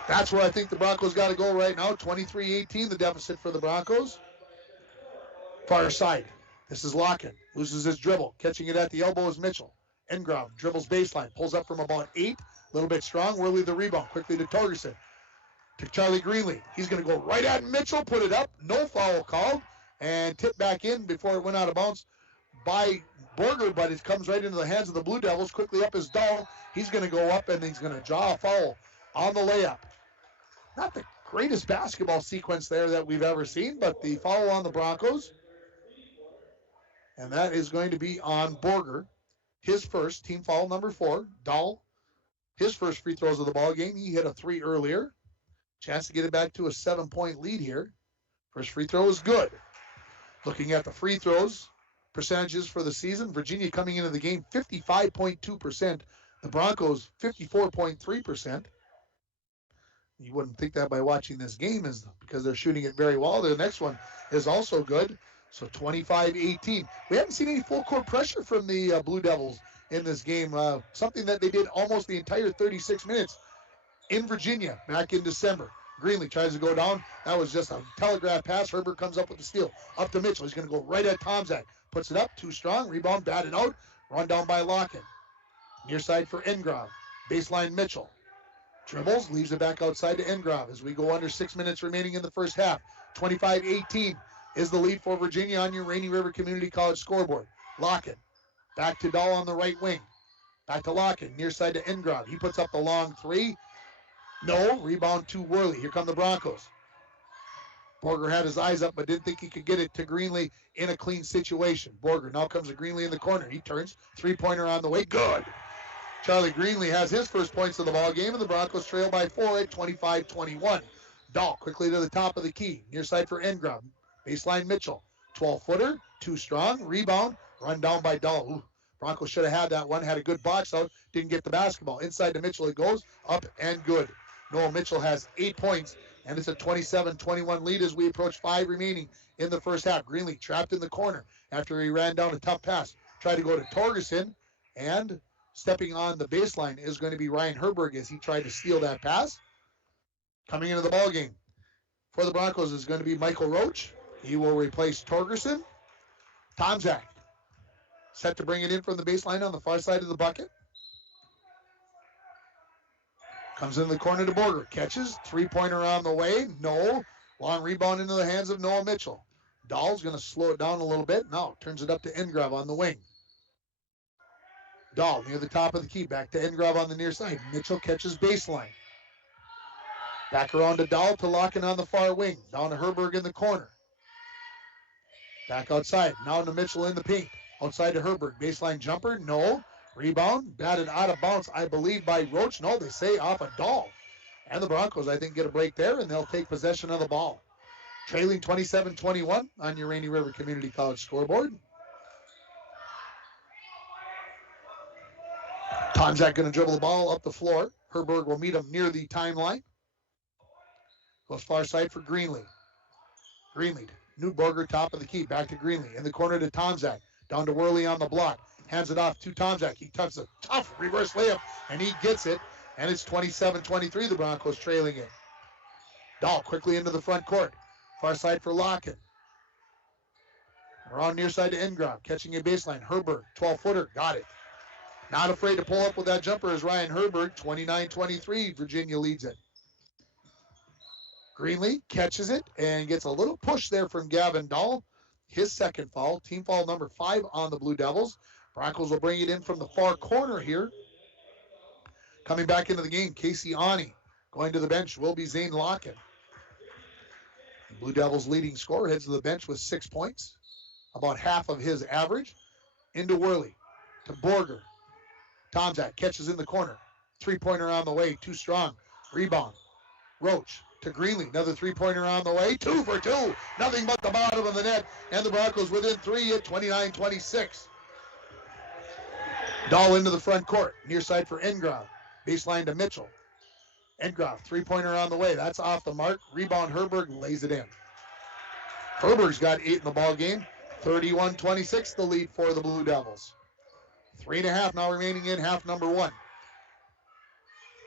That's where I think the Broncos got to go right now. 23-18, the deficit for the Broncos. Far side. This is Locken. Loses his dribble. Catching it at the elbow is Mitchell. Engrove dribbles baseline. Pulls up from about 8. A little bit strong. Worley the rebound. Quickly to Torgerson. To Charlie Greenlee. He's going to go right at Mitchell. Put it up. No foul called. And tip back in before it went out of bounds by Borger, but it comes right into the hands of the Blue Devils. Quickly up is Dahl. He's going to go up and he's going to draw a foul on the layup. Not the greatest basketball sequence there that we've ever seen, but the foul on the Broncos. And that is going to be on Borger. His first, team foul number 4. Dahl, his first free throws of the ball game. He hit a 3 earlier. Chance to get it back to a 7-point lead here. First free throw is good. Looking at the free throws percentages for the season, Virginia coming into the game 55.2%. The Broncos 54.3%. You wouldn't think that by watching this game, is because they're shooting it very well. The next one is also good. So 25-18. We haven't seen any full court pressure from the Blue Devils in this game. Something that they did almost the entire 36 minutes in Virginia back in December. Greenlee tries to go down. That was just a telegraph pass. Herbert comes up with the steal. Up to Mitchell. He's going to go right at Tomczak. Puts it up. Too strong. Rebound. Batted out. Run down by Lockett. Near side for Engrov. Baseline Mitchell. Dribbles. Leaves it back outside to Engrov as we go under 6 minutes remaining in the first half. 25-18 is the lead for Virginia on your Rainy River Community College scoreboard. Lockett. Back to Dahl on the right wing. Back to Lockett. Near side to Engrov. He puts up the long three. No, rebound to Worley. Here come the Broncos. Borger had his eyes up, but didn't think he could get it to Greenlee in a clean situation. Borger now comes to Greenlee in the corner. He turns, three-pointer on the way. Good. Charlie Greenlee has his first points of the ball game, and the Broncos trail by 4 at 25-21. Dahl quickly to the top of the key. Near side for Engram. Baseline Mitchell. 12-footer, too strong. Rebound, run down by Dahl. Ooh. Broncos should have had that one. Had a good box out. Didn't get the basketball. Inside to Mitchell it goes. Up and good. Noah Mitchell has 8 points, and it's a 27-21 lead as we approach 5 remaining in the first half. Greenlee trapped in the corner after he ran down a tough pass. Tried to go to Torgerson, and stepping on the baseline is going to be Ryan Herberg as he tried to steal that pass. Coming into the ball game for the Broncos is going to be Michael Roach. He will replace Torgerson. Tomczak set to bring it in from the baseline on the far side of the bucket. Comes in the corner to Borger. Catches. Three-pointer on the way. No. Long rebound into the hands of Noah Mitchell. Dahl's going to slow it down a little bit. No. Turns it up to Engrov on the wing. Dahl near the top of the key. Back to Engrov on the near side. Mitchell catches baseline. Back around to Dahl to Locken on the far wing. Down to Herberg in the corner. Back outside. Now to Mitchell in the paint. Outside to Herberg. Baseline jumper. No. Rebound, batted out of bounds, I believe, by Roach. No, they say off of Dahl. And the Broncos, I think, get a break there, and they'll take possession of the ball. Trailing 27-21 on your Rainy River Community College scoreboard. Tomczak going to dribble the ball up the floor. Herberg will meet him near the timeline. Goes far side for Greenlee. Greenlee, Newberger, top of the key. Back to Greenlee. In the corner to Tomczak. Down to Worley on the block. Hands it off to Tomczak. He touches a tough reverse layup, and he gets it. And it's 27-23, the Broncos trailing it. Dahl quickly into the front court. Far side for Lockett. Around near side to Engrov. Catching a baseline. Herberg, 12-footer. Got it. Not afraid to pull up with that jumper is Ryan Herberg. 29-23, Virginia leads it. Greenlee catches it and gets a little push there from Gavin Dahl. His second foul. Team foul number 5 on the Blue Devils. Broncos will bring it in from the far corner here. Coming back into the game, Casey Ani. Going to the bench will be Zane Lockett. The Blue Devils' leading scorer heads to the bench with 6 points. About half of his average. Into Worley. To Borger. Tomczak catches in the corner. Three-pointer on the way. Too strong. Rebound. Roach to Greenlee. Another three-pointer on the way. 2 for 2. Nothing but the bottom of the net. And the Broncos within 3 at 29-26. Dahl into the front court. Near side for Engrov. Baseline to Mitchell. Engrov, three-pointer on the way. That's off the mark. Rebound, Herberg lays it in. Herberg's got 8 in the ball game. 31-26, the lead for the Blue Devils. 3.5 now remaining in half number 1.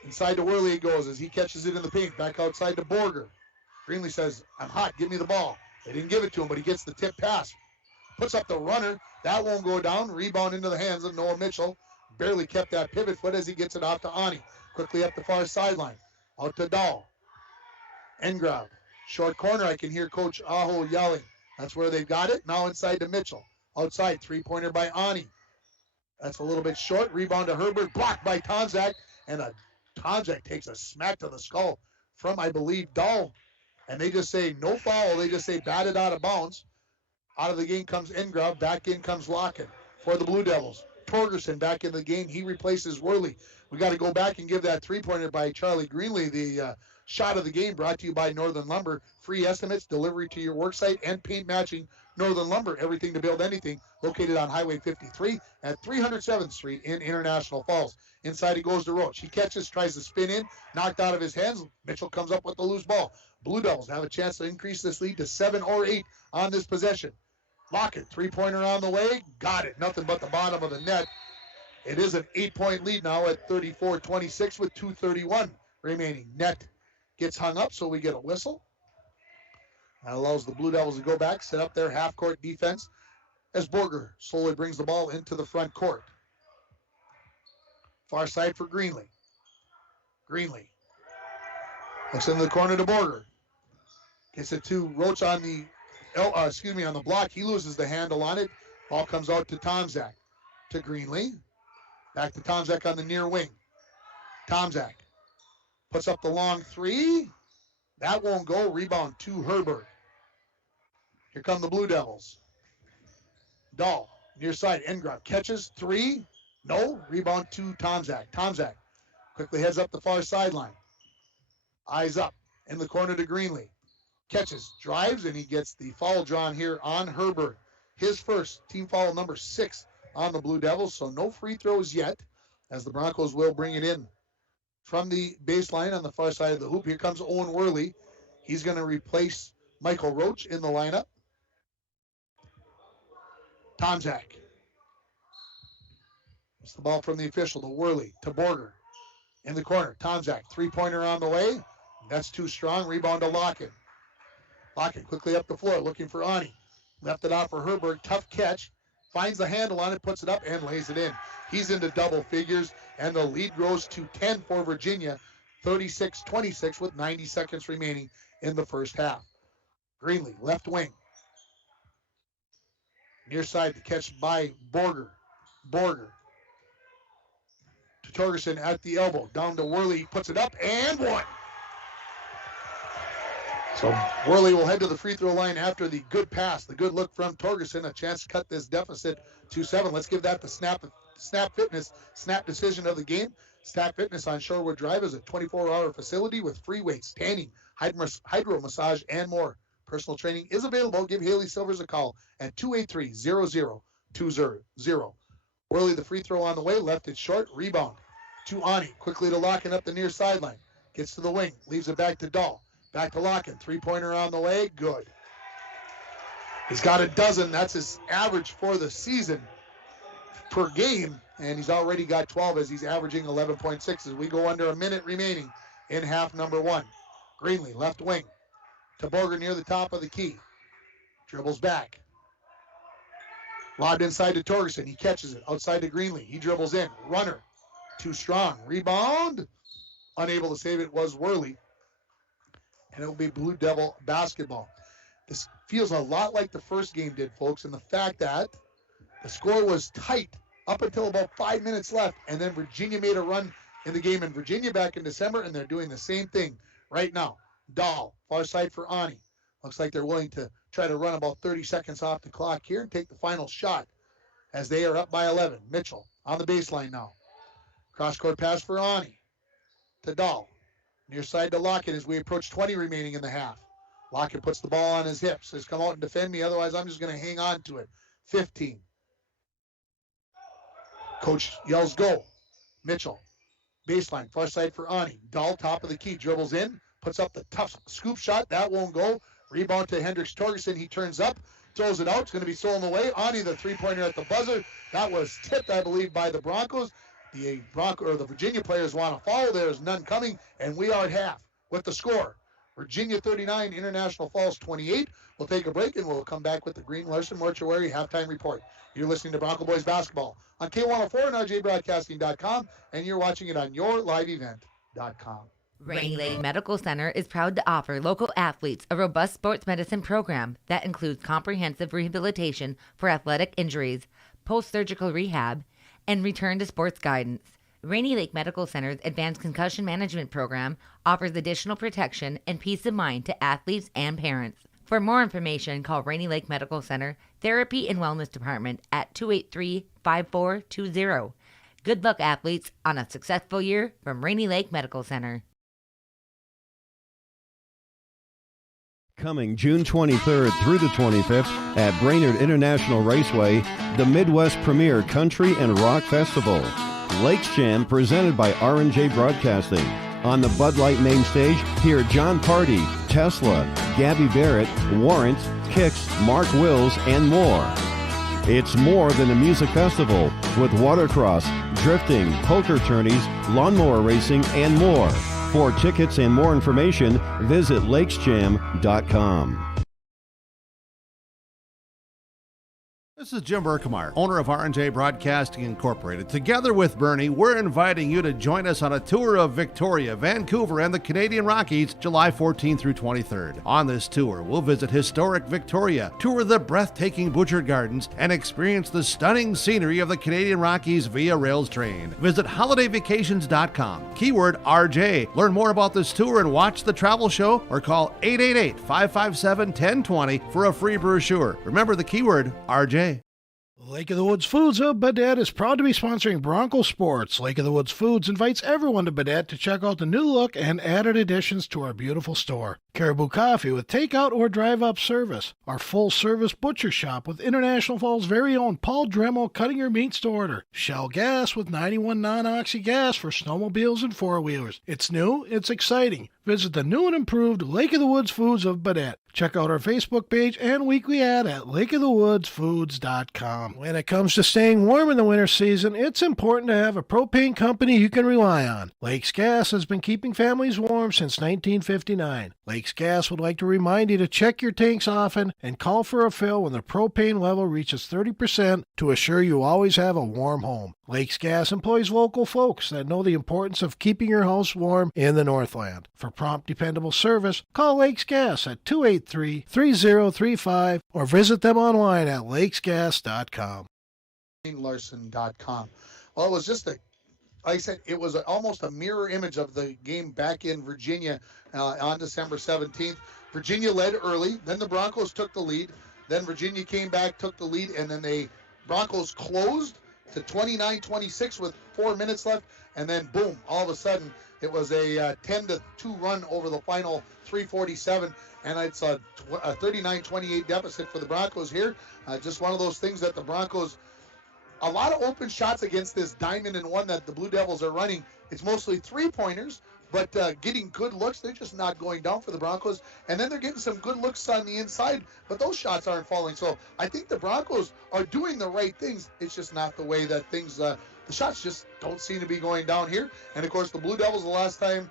Inside to Worley it goes as he catches it in the paint. Back outside to Borger. Greenlee says, I'm hot, give me the ball. They didn't give it to him, but he gets the tip pass. Puts up the runner. That won't go down. Rebound into the hands of Noah Mitchell. Barely kept that pivot foot as he gets it off to Ani. Quickly up the far sideline. Out to Dahl. Engrov. Short corner. I can hear Coach Aho yelling. That's where they've got it. Now inside to Mitchell. Outside. Three-pointer by Ani. That's a little bit short. Rebound to Herbert. Blocked by Tomczak. And Tomczak takes a smack to the skull from, I believe, Dahl. And they just say no foul. They just say batted out of bounds. Out of the game comes Engrov. Back in comes Lockett for the Blue Devils. Torgerson back in the game. He replaces Worley. We got to go back and give that three-pointer by Charlie Greenlee the shot of the game brought to you by Northern Lumber. Free estimates, delivery to your worksite, and paint matching. Northern Lumber, everything to build anything, located on Highway 53 at 307th Street in International Falls. Inside he goes to Roach. He catches, tries to spin in, knocked out of his hands. Mitchell comes up with the loose ball. Blue Devils have a chance to increase this lead to 7 or 8 on this possession. Lockett, three-pointer on the way. Got it. Nothing but the bottom of the net. It is an 8-point lead now at 34-26 with 2:31 remaining. Net gets hung up, so we get a whistle. That allows the Blue Devils to go back, set up their half-court defense as Borger slowly brings the ball into the front court. Far side for Greenlee. Greenlee looks into the corner to Borger. Gets it to Roach on the on the block. He loses the handle on it. Ball comes out to Tomczak. To Greenlee. Back to Tomczak on the near wing. Tomczak puts up the long three. That won't go. Rebound to Herbert. Here come the Blue Devils. Dahl, near side. Engrop catches. Three. No. Rebound to Tomczak. Tomczak quickly heads up the far sideline. Eyes up. In the corner to Greenlee. Catches. Drives, and he gets the foul drawn here on Herbert. His first, team foul number 6 on the Blue Devils. So no free throws yet, as the Broncos will bring it in from the baseline on the far side of the hoop. Here comes Owen Worley. He's going to replace Michael Roach in the lineup. Tomczak. It's the ball from the official to Worley, to Borger. In the corner, Tomczak, three-pointer on the way. That's too strong. Rebound to Lockett. Lockett quickly up the floor, looking for Ani. Left it off for Herbert. Tough catch. Finds the handle on it, puts it up, and lays it in. He's into double figures, and the lead grows to 10 for Virginia, 36-26 with 90 seconds remaining in the first half. Greenlee, left wing. Near side to catch by Borger. Borger to Torgerson at the elbow. Down to Worley, puts it up, and one. So Worley will head to the free throw line after the good pass, the good look from Torgerson, a chance to cut this deficit to 7. Let's give that the Snap Fitness snap decision of the game. Snap Fitness on Shorewood Drive is a 24-hour facility with free weights, tanning, hydro massage, and more. Personal training is available. Give Haley Silvers a call at 283-0020. Worley, the free throw on the way, left it short. Rebound to Ani, quickly to Locken up the near sideline. Gets to the wing, leaves it back to Dahl. Back to Locken, three-pointer on the way, good. He's got a dozen. That's his average for the season per game, and he's already got 12 as he's averaging 11.6 as we go under a minute remaining in half number 1. Greenlee, left wing, to Borger near the top of the key. Dribbles back. Lobbed inside to Torgerson. He catches it outside to Greenlee. He dribbles in. Runner, too strong. Rebound, unable to save it was Worley. And it will be Blue Devil basketball. This feels a lot like the first game did, folks, and the fact that the score was tight up until about 5 minutes left, and then Virginia made a run in the game, and Virginia back in December, and they're doing the same thing right now. Dahl, far side for Ani. Looks like they're willing to try to run about 30 seconds off the clock here and take the final shot as they are up by 11. Mitchell on the baseline now. Cross-court pass for Ani to Dahl. Near side to Lockett as we approach 20 remaining in the half. Lockett puts the ball on his hips. Says, come out and defend me, otherwise I'm just going to hang on to it. 15. Coach yells, go. Mitchell, baseline, far side for Ani. Dahl, top of the key, dribbles in, puts up the tough scoop shot. That won't go. Rebound to Hendricks Torgerson. He turns up, throws it out. It's going to be stolen away. Ani, the three-pointer at the buzzer. That was tipped, I believe, by the Broncos. The Virginia players want to follow. There is none coming, and we are at half with the score. Virginia 39, International Falls 28. We'll take a break, and we'll come back with the Green Larson Mortuary halftime report. You're listening to Bronco Boys basketball on K104 and RJBroadcasting.com, and you're watching it on YourLiveEvent.com. Rainy Lake Medical Center is proud to offer local athletes a robust sports medicine program that includes comprehensive rehabilitation for athletic injuries, post-surgical rehab, and return to sports guidance. Rainy Lake Medical Center's Advanced Concussion Management Program offers additional protection and peace of mind to athletes and parents. For more information, call Rainy Lake Medical Center Therapy and Wellness Department at 283-5420. Good luck, athletes, on a successful year from Rainy Lake Medical Center. Coming June 23rd through the 25th at Brainerd International Raceway, the Midwest Premier Country and Rock Festival. Lakes Jam presented by R&J Broadcasting. On the Bud Light main stage, hear John Party, Tesla, Gabby Barrett, Warrant, Kix, Mark Wills, and more. It's more than a music festival with watercross, drifting, poker tourneys, lawnmower racing, and more. For tickets and more information, visit lakesjam.com. This is Jim Berkemeyer, owner of R&J Broadcasting Incorporated. Together with Bernie, we're inviting you to join us on a tour of Victoria, Vancouver, and the Canadian Rockies, July 14th through 23rd. On this tour, we'll visit historic Victoria, tour the breathtaking Butcher Gardens, and experience the stunning scenery of the Canadian Rockies via rails train. Visit holidayvacations.com, keyword RJ. Learn more about this tour and watch the travel show, or call 888-557-1020 for a free brochure. Remember the keyword RJ. Lake of the Woods Foods of Baudette is proud to be sponsoring Bronco Sports. Lake of the Woods Foods invites everyone to Baudette to check out the new look and added additions to our beautiful store. Caribou Coffee with takeout or drive-up service. Our full-service butcher shop with International Falls' very own Paul Dremel cutting your meats to order. Shell Gas with 91 non-oxy gas for snowmobiles and four-wheelers. It's new, it's exciting. Visit the new and improved Lake of the Woods Foods of Baudette. Check out our Facebook page and weekly ad at lakeofthewoodsfoods.com. When it comes to staying warm in the winter season, it's important to have a propane company you can rely on. Lakes Gas has been keeping families warm since 1959. Lakes Gas would like to remind you to check your tanks often and call for a fill when the propane level reaches 30% to assure you always have a warm home. Lakes Gas employs local folks that know the importance of keeping your house warm in the Northland. For prompt, dependable service, call Lakes Gas at 283-3035 or visit them online at lakesgas.com. Larson.com. Well, it was just like I said, it was almost a mirror image of the game back in Virginia on December 17th. Virginia led early, then the Broncos took the lead, then Virginia came back, took the lead, and then the Broncos closed to 29-26 with 4 minutes left, and then boom, all of a sudden it was a 10-2 run over the final 3:47, and it's a 39-28 deficit for the Broncos here. Just one of those things that the Broncos, a lot of open shots against this diamond and one that the Blue Devils are running. It's mostly three-pointers, but getting good looks. They're just not going down for the Broncos. And then they're getting some good looks on the inside, but those shots aren't falling. So I think the Broncos are doing the right things. It's just not the way that things, the shots just don't seem to be going down here. And, of course, the Blue Devils, the last time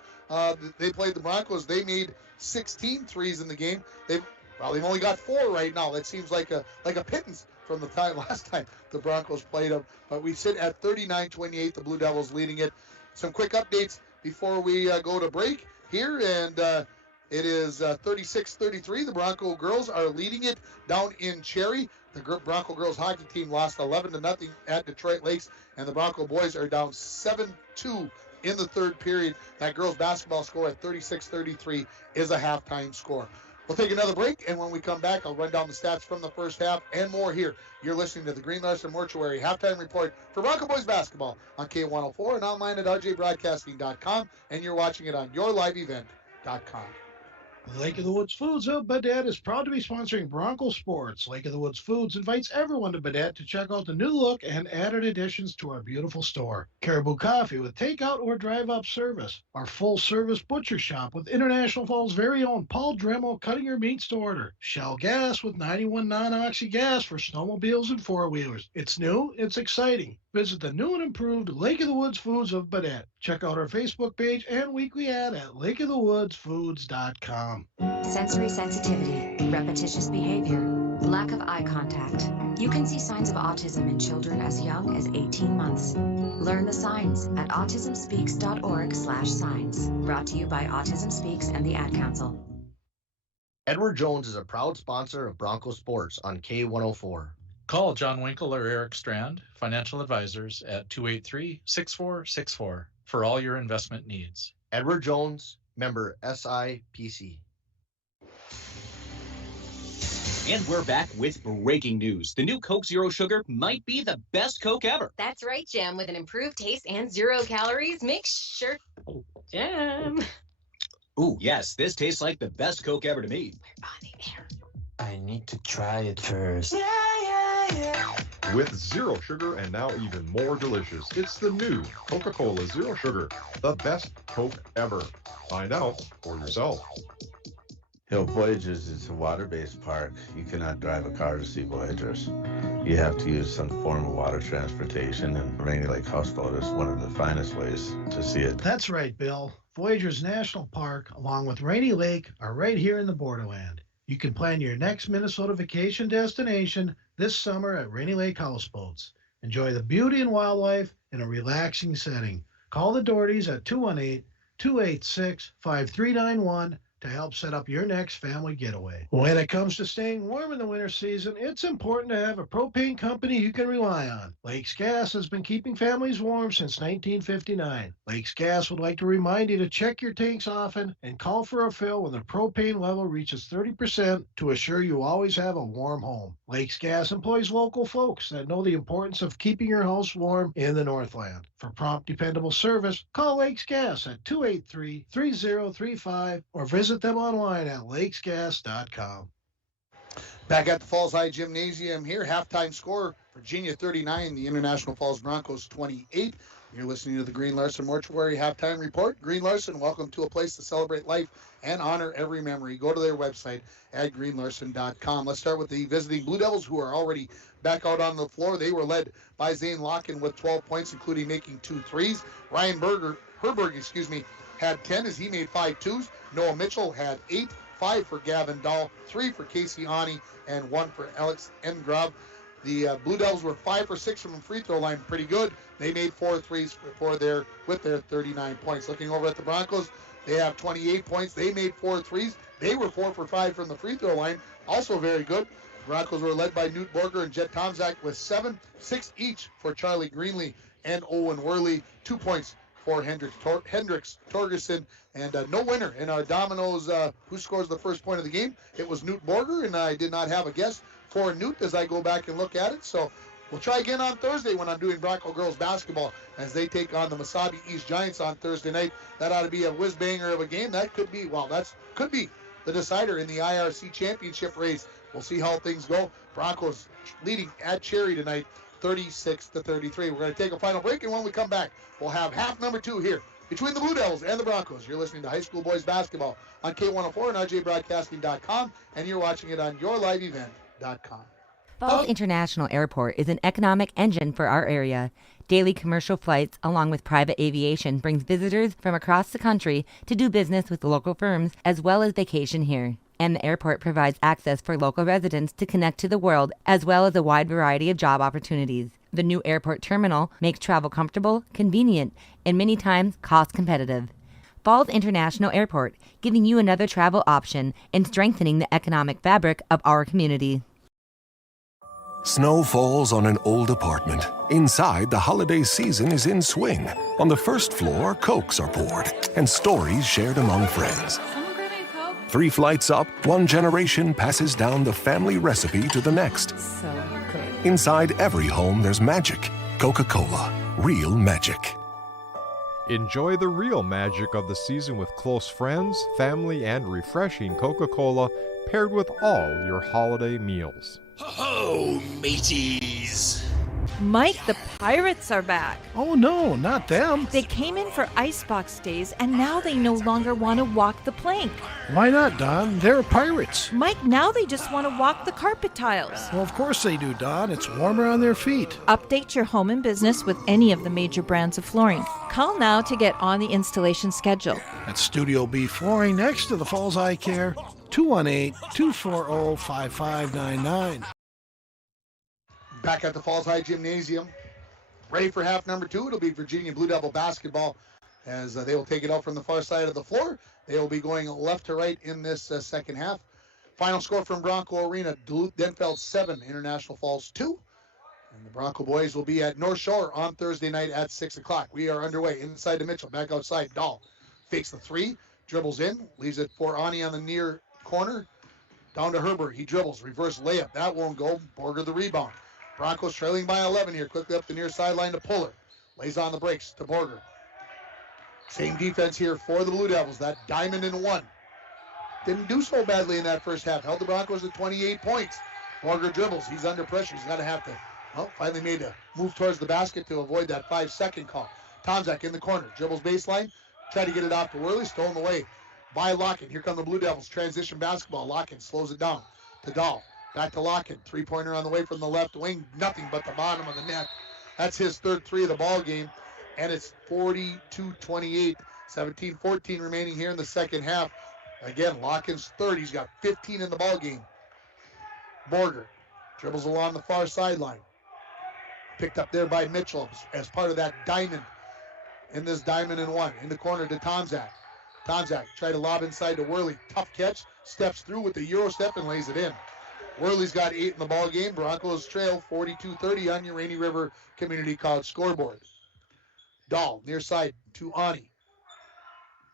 they played the Broncos, they made 16 threes in the game. They've only got 4 right now. That seems like a pittance from the time last time the Broncos played them. But we sit at 39-28, the Blue Devils leading it. Some quick updates before we go to break here, and it is 36-33. The Bronco girls are leading it down in Cherry. The Bronco girls hockey team lost 11-0 at Detroit Lakes, and the Bronco boys are down 7-2 in the third period. That girls basketball score at 36-33 is a halftime score. We'll take another break, and when we come back, I'll run down the stats from the first half and more here. You're listening to the Green Larson Mortuary Halftime Report for Bronco Boys Basketball on K104 and online at rjbroadcasting.com, and you're watching it on yourliveevent.com. Lake of the Woods Foods of Baudette is proud to be sponsoring Bronco Sports. Lake of the Woods Foods invites everyone to Baudette to check out the new look and added additions to our beautiful store. Caribou Coffee with takeout or drive-up service. Our full-service butcher shop with International Falls' very own Paul Dremel cutting your meats to order. Shell Gas with 91 non-oxy gas for snowmobiles and four-wheelers. It's new, it's exciting. Visit the new and improved Lake of the Woods Foods of Baudette. Check out our Facebook page and weekly ad at lakeofthewoodsfoods.com. Sensory sensitivity, repetitious behavior, lack of eye contact. You can see signs of autism in children as young as 18 months. Learn the signs at autismspeaks.org/signs. Brought to you by Autism Speaks and the Ad Council. Edward Jones is a proud sponsor of Bronco Sports on K104. Call John Winkle or Eric Strand, financial advisors, at 283-6464 for all your investment needs. Edward Jones, member SIPC. And we're back with breaking news. The new Coke Zero Sugar might be the best Coke ever. That's right, Jam. With an improved taste and 0 calories, make sure... Jam. Ooh, yes, this tastes like the best Coke ever to me. I need to try it first. With zero sugar and now even more delicious, it's the new Coca-Cola Zero Sugar, the best Coke ever. Find out for yourself. Voyagers is a water-based park. You cannot drive a car to see Voyagers. You have to use some form of water transportation, and Rainy Lake Houseboat is one of the finest ways to see it. That's right, Bill. Voyagers National Park, along with Rainy Lake, are right here in the borderland. You can plan your next Minnesota vacation destination this summer at Rainy Lake Houseboats. Enjoy the beauty and wildlife in a relaxing setting. Call the Dohertys at 218-286-5391 to help set up your next family getaway. When it comes to staying warm in the winter season, it's important to have a propane company you can rely on. Lakes Gas has been keeping families warm since 1959. Lakes Gas would like to remind you to check your tanks often and call for a fill when the propane level reaches 30% to assure you always have a warm home. Lakes Gas employs local folks that know the importance of keeping your house warm in the Northland. For prompt, dependable service, call Lakes Gas at 283-3035 or visit them online at lakesgas.com. Back at the Falls High Gymnasium here, halftime score, Virginia 39, the International Falls Broncos 28. You're listening to the Green Larson Mortuary Halftime Report. Green Larson, welcome to a place to celebrate life and honor every memory. Go to their website at greenlarson.com. Let's start with the visiting Blue Devils, who are already back out on the floor. They were led by Zane Locken with 12 points, including making 2 threes. Ryan Herberg, had 10 as he made 5 twos. Noah Mitchell had 8, 5 for Gavin Dahl, 3 for Casey Ani, and 1 for Alex Engrove. The Blue Devils were 5 for 6 from the free throw line, pretty good. They made 4 threes with their 39 points. Looking over at the Broncos, they have 28 points. They made 4 threes. They were 4 for 5 from the free throw line, also very good. The Broncos were led by Newt Borger and Jet Tomzak with 7, 6 each for Charlie Greenlee and Owen Worley, 2 points for Hendricks Torgerson, and no winner in our dominoes. Who scores the first point of the game? It was Newt Borger, and I did not have a guess for Newt as I go back and look at it. So we'll try again on Thursday when I'm doing Bronco girls basketball as they take on the Mesabi East Giants on Thursday night. That ought to be a whiz-banger of a game. That could be, could be the decider in the IRC championship race. We'll see how things go. Broncos leading at Cherry tonight, 36-33. We're going to take a final break, and when we come back, we'll have half number 2 here between the Blue Devils and the Broncos. You're listening to High School Boys Basketball on K104 and RJBroadcasting.com, and you're watching it on YourLiveEvent.com. Falls International Airport is an economic engine for our area. Daily commercial flights, along with private aviation, brings visitors from across the country to do business with local firms as well as vacation here. And the airport provides access for local residents to connect to the world, as well as a wide variety of job opportunities. The new airport terminal makes travel comfortable, convenient, and many times cost competitive. Falls International Airport, giving you another travel option and strengthening the economic fabric of our community. Snow falls on an old apartment. Inside, the holiday season is in swing. On the first floor, Cokes are poured and stories shared among friends. 3 flights up, one generation passes down the family recipe to the next. So good. Inside every home, there's magic. Coca-Cola, real magic. Enjoy the real magic of the season with close friends, family, and refreshing Coca-Cola paired with all your holiday meals. Ho, mateys! Mike, the Pirates are back. Oh no, not them. They came in for Icebox days, and now they no longer want to walk the plank. Why not, Don? They're pirates. Mike, now they just want to walk the carpet tiles. Well, of course they do, Don. It's warmer on their feet. Update your home and business with any of the major brands of flooring. Call now to get on the installation schedule. At Studio B Flooring next to the Falls Eye Care, 218-240-5599. Back at the Falls High Gymnasium, ready for half number 2. It'll be Virginia Blue Devil basketball as they will take it out from the far side of the floor. They will be going left to right in this second half. Final score from Bronco Arena, Duluth Denfeld 7, International Falls 2. And the Bronco boys will be at North Shore on Thursday night at 6 o'clock. We are underway inside to Mitchell, back outside. Dahl fakes the 3, dribbles in, leaves it for Ani on the near corner. Down to Herberg, he dribbles, reverse layup. That won't go. Borger the rebound. Broncos trailing by 11 here. Quickly up the near sideline to Puller. Lays on the brakes to Borger. Same defense here for the Blue Devils. That diamond in one. Didn't do so badly in that first half. Held the Broncos to 28 points. Borger dribbles. He's under pressure. He's going to have to, finally made a move towards the basket to avoid that 5-second call. Tomczak in the corner. Dribbles baseline. Try to get it off to Worley. Stolen away by Locken. Here come the Blue Devils. Transition basketball. Locken slows it down to Dahl. Back to Locken. Three-pointer on the way from the left wing. Nothing but the bottom of the net. That's his third three of the ball game. And it's 42-28. 17-14 remaining here in the second half. Again, Locken's third. He's got 15 in the ball game. Borger dribbles along the far sideline. Picked up there by Mitchell as part of that diamond. In this diamond in one. In the corner to Tomczak. Tomczak tried to lob inside to Worley. Tough catch. Steps through with the Euro step and lays it in. Worley's got 8 in the ball game. Broncos trail 42-30 on your Rainy River Community College scoreboard. Dahl near side to Ani.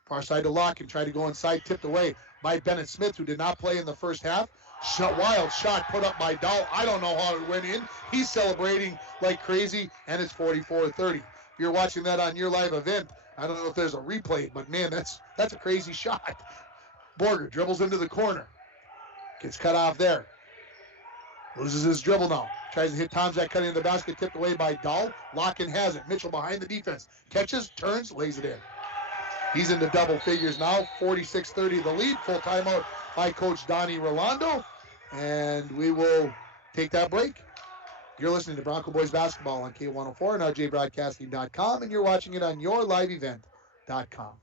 Far side to Locken. Tried to go inside. Tipped away by Bennett Smith, who did not play in the first half. Wild shot put up by Dahl. I don't know how it went in. He's celebrating like crazy, and it's 44-30. If you're watching that on your live event, I don't know if there's a replay, but man, that's a crazy shot. Borger dribbles into the corner. Gets cut off there. Loses his dribble now. Tries to hit Tomczak, cutting in the basket, tipped away by Dahl. Locken has it. Mitchell behind the defense. Catches, turns, lays it in. He's into double figures now. 46-30 the lead. Full timeout by Coach Donnie Rolando. And we will take that break. You're listening to Bronco Boys Basketball on K104 and RJBroadcasting.com, and you're watching it on yourliveevent.com.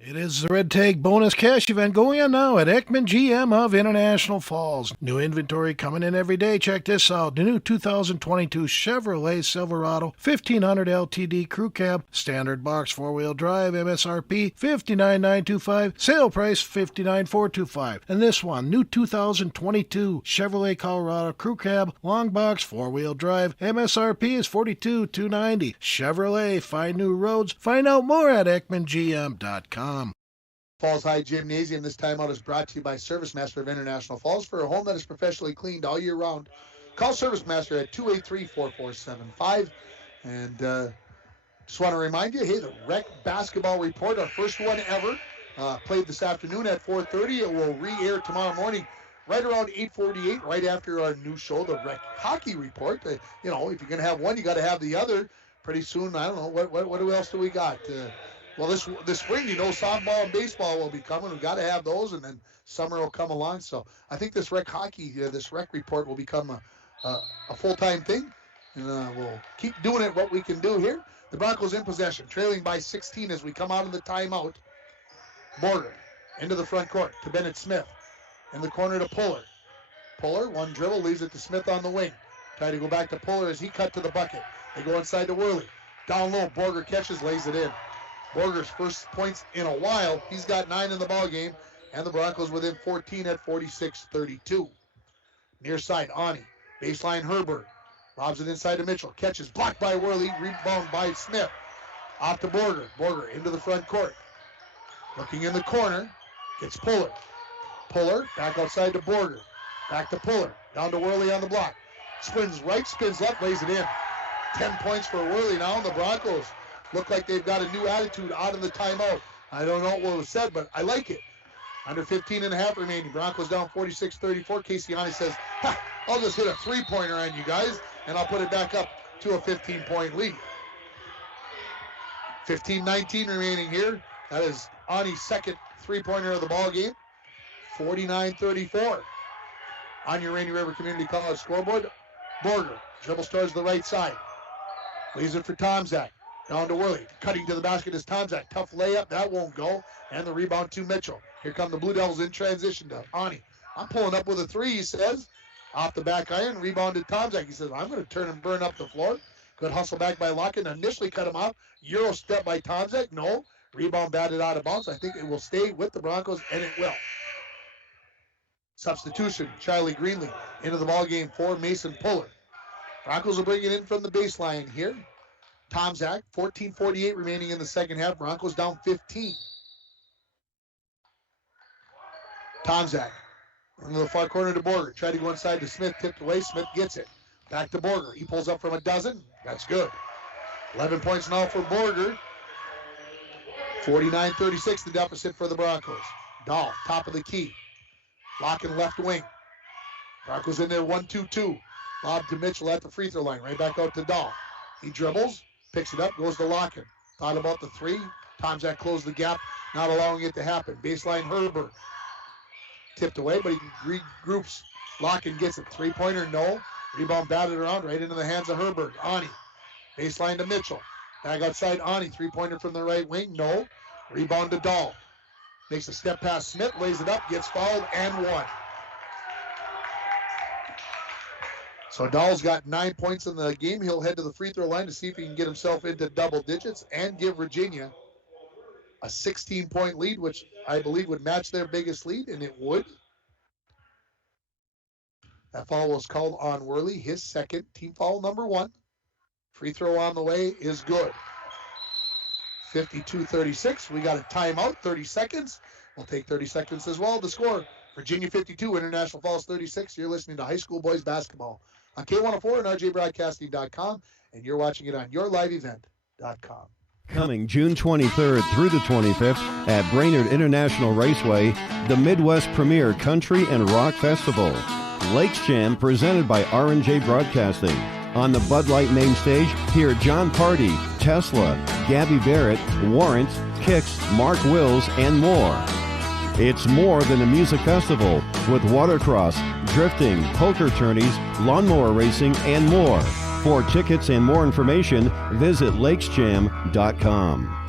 It is the Red Tag Bonus Cash event going on now at Ekman GM of International Falls. New inventory coming in every day. Check this out. The new 2022 Chevrolet Silverado 1500 LTD Crew Cab, standard box 4-wheel drive, MSRP $59,925, sale price $59,425. And this one, new 2022 Chevrolet Colorado Crew Cab, long box 4-wheel drive, MSRP is $42,290. Chevrolet, find new roads. Find out more at EkmanGM.com. Falls High Gymnasium. This timeout is brought to you by Service Master of International Falls. For a home that is professionally cleaned all year round, call Service Master at 283-4475. And just want to remind you, hey, the Rec Basketball Report, our first one ever, played this afternoon at 4:30. It will re-air tomorrow morning right around 8:48, right after our new show, the Rec Hockey Report. If you're going to have one, you got to have the other. Pretty soon, I don't know, what else do we got? Well, this spring, softball and baseball will be coming. We've got to have those, and then summer will come along. So I think this Rec Hockey, this Rec Report will become a full-time thing, and we'll keep doing it what we can do here. The Broncos in possession, trailing by 16 as we come out of the timeout. Borger into the front court to Bennett Smith. In the corner to Puller. Puller, one dribble, leaves it to Smith on the wing. Try to go back to Puller as he cut to the bucket. They go inside to Worley. Down low, Borger catches, lays it in. Borger's first points in a while. He's got 9 in the ball game, and the Broncos within 14 at 46-32. Near side, Ani. Baseline, Herbert. Lobs it inside to Mitchell. Catches, blocked by Worley. Rebound by Smith. Off to Borger. Borger into the front court. Looking in the corner. Gets Puller. Puller back outside to Borger. Back to Puller. Down to Worley on the block. Spins right, spins left, lays it in. 10 points for Worley now, and the Broncos look like they've got a new attitude out of the timeout. I don't know what was said, but I like it. Under 15 and a half remaining. Broncos down 46-34. Casey Ani says, I'll just hit a three-pointer on you guys, and I'll put it back up to a 15-point lead. 15-19 remaining here. That is Ani's second three-pointer of the ball game. 49-34. On your Rainy River Community College scoreboard, Borger dribbles towards the right side. Leaves it for Tomczak. Down to Worley. Cutting to the basket is Tomczak. Tough layup. That won't go. And the rebound to Mitchell. Here come the Blue Devils in transition to Ani. I'm pulling up with a three, he says. Off the back iron. Rebounded Tomczak. He says, I'm going to turn and burn up the floor. Good hustle back by Locken. Initially cut him off. Euro step by Tomczak. No. Rebound batted out of bounds. I think it will stay with the Broncos, and it will. Substitution. Charlie Greenlee into the ballgame for Mason Puller. Broncos will bring it in from the baseline here. Tomczak, 14:48 remaining in the second half. Broncos down 15. Tomczak into the far corner to Borger. Tried to go inside to Smith. Tipped away. Smith gets it. Back to Borger. He pulls up from a dozen. That's good. 11 points now for Borger. 49-36, the deficit for the Broncos. Dahl, top of the key. Locken left wing. Broncos in there 1-2-2. Lob to Mitchell at the free throw line. Right back out to Dahl. He dribbles, picks it up, goes to Locken. Thought about the three. Tomczak closed the gap, not allowing it to happen. Baseline Herbert. Tipped away, but he regroups. Locken gets it. Three-pointer, no. Rebound batted around right into the hands of Herbert. Ani. Baseline to Mitchell. Back outside Ani. Three-pointer from the right wing, no. Rebound to Dahl. Makes a step past Smith, lays it up, gets fouled, and one. So Dahl's got 9 points in the game. He'll head to the free throw line to see if he can get himself into double digits and give Virginia a 16-point lead, which I believe would match their biggest lead, and it would. That foul was called on Worley, his second, team foul number 1. Free throw on the way is good. 52-36. We got a timeout, 30 seconds. We'll take 30 seconds as well. The score, Virginia 52, International Falls 36. You're listening to high school boys basketball on K104 and RJBroadcasting.com, and you're watching it on yourliveevent.com. Coming June 23rd through the 25th at Brainerd International Raceway, the Midwest Premier Country and Rock Festival. Lakes Jam presented by R&J Broadcasting. On the Bud Light main stage, hear John Party, Tesla, Gabby Barrett, Warrant, Kicks, Mark Wills, and more. It's more than a music festival with watercross, drifting, poker tourneys, lawnmower racing, and more. For tickets and more information, visit lakesjam.com.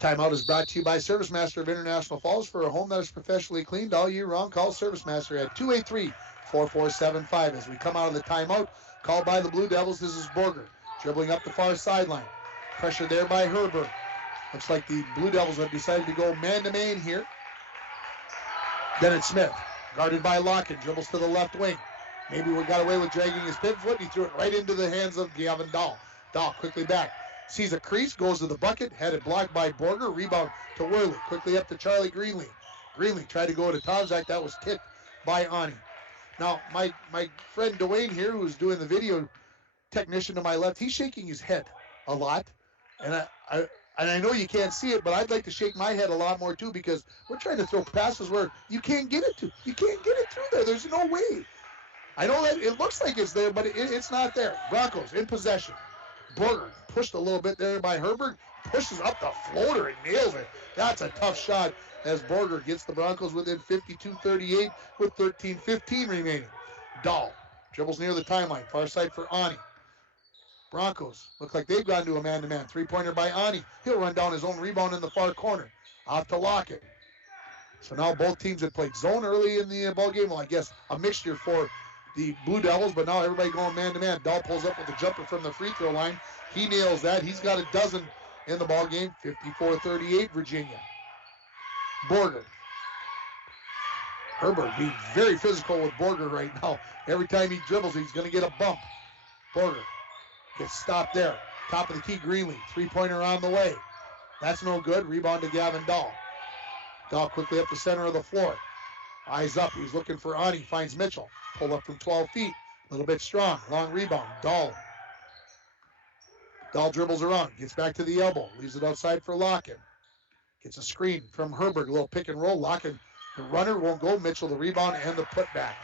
Timeout is brought to you by ServiceMaster of International Falls. For a home that is professionally cleaned all year round, call ServiceMaster at 283-4475. As we come out of the timeout, called by the Blue Devils, this is Borger dribbling up the far sideline. Pressure there by Herbert. Looks like the Blue Devils have decided to go man-to-man here. Bennett Smith, guarded by Locken, dribbles to the left wing. Maybe we got away with dragging his pivot foot. He threw it right into the hands of Gavin Dahl. Dahl quickly back. Sees a crease, goes to the bucket, had it blocked by Borger. Rebound to Worley. Quickly up to Charlie Greenlee. Greenlee tried to go to Tomczak. That was kicked by Ani. Now, my friend Dwayne here, who's doing the video technician to my left, he's shaking his head a lot. And I know you can't see it, but I'd like to shake my head a lot more too, because we're trying to throw passes where you can't get it to. You can't get it through there. There's no way. I know that it looks like it's there, but it's not there. Broncos in possession. Borger pushed a little bit there by Herbert. Pushes up the floater and nails it. That's a tough shot as Borger gets the Broncos within 52-38 with 13-15 remaining. Dahl dribbles near the timeline. Far side for Ani. Broncos look like they've gone to a man-to-man. Three-pointer by Ani. He'll run down his own rebound in the far corner. Off to Lockett. So now both teams had played zone early in the ball game. Well, I guess a mixture for the Blue Devils, but now everybody going man-to-man. Dahl pulls up with a jumper from the free throw line. He nails that. He's got a dozen in the ball game. 54-38, Virginia. Borger. Herbert being very physical with Borger right now. Every time he dribbles, he's going to get a bump. Borger gets stopped there. Top of the key, Greenlee. Three-pointer on the way. That's no good. Rebound to Gavin Dahl. Dahl quickly up the center of the floor. Eyes up. He's looking for Ani. Finds Mitchell. Pulled up from 12 feet. A little bit strong. Long rebound. Dahl dribbles around. Gets back to the elbow. Leaves it outside for Locken. Gets a screen from Herbert. A little pick and roll. Locken, the runner, won't go. Mitchell, the rebound and the putback.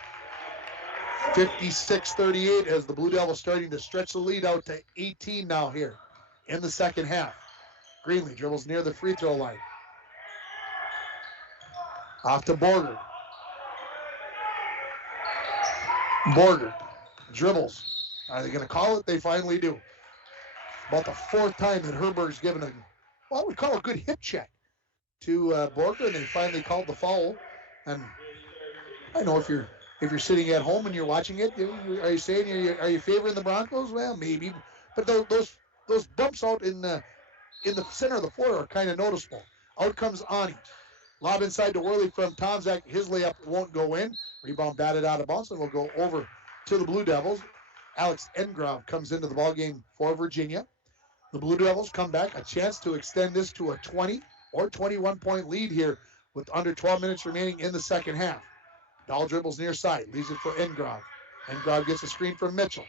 56-38 as the Blue Devils starting to stretch the lead out to 18 now here in the second half. Greenlee dribbles near the free throw line. Off to Borger. Borger dribbles. Are they going to call it? They finally do. About the fourth time that Herbert's given a, well, I would call a good hip check to Borger, and they finally called the foul. And I know if you're sitting at home and you're watching it, are you saying are you favoring the Broncos? Well, maybe, but those bumps out in the center of the floor are kind of noticeable. Out comes Ani. Lob inside to Worley from Tomczak. His layup won't go in. Rebound batted out of bounds and will go over to the Blue Devils. Alex Engrove comes into the ballgame for Virginia. The Blue Devils come back, a chance to extend this to a 20 or 21-point lead here with under 12 minutes remaining in the second half. Dahl dribbles near side, leaves it for Engrove. Engrove gets a screen from Mitchell.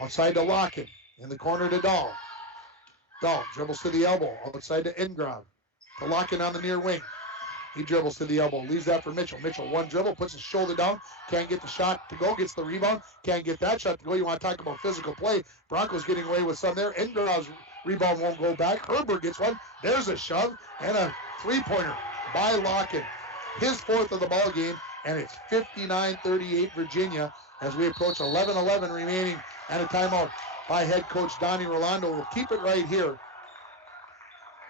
Outside to Locken, in the corner to Dahl. Dahl dribbles to the elbow, outside to Engrove. to Locken on the near wing. He dribbles to the elbow, leaves that for Mitchell. Mitchell, one dribble, puts his shoulder down, can't get the shot to go, gets the rebound, can't get that shot to go. You want to talk about physical play. Broncos getting away with some there. Engrav's rebound won't go back. Herberg gets one. There's a shove and a three-pointer by Locken. His fourth of the ball game, and it's 59-38 Virginia as we approach 11:11 remaining and a timeout by head coach Donnie Rolando. We'll keep it right here.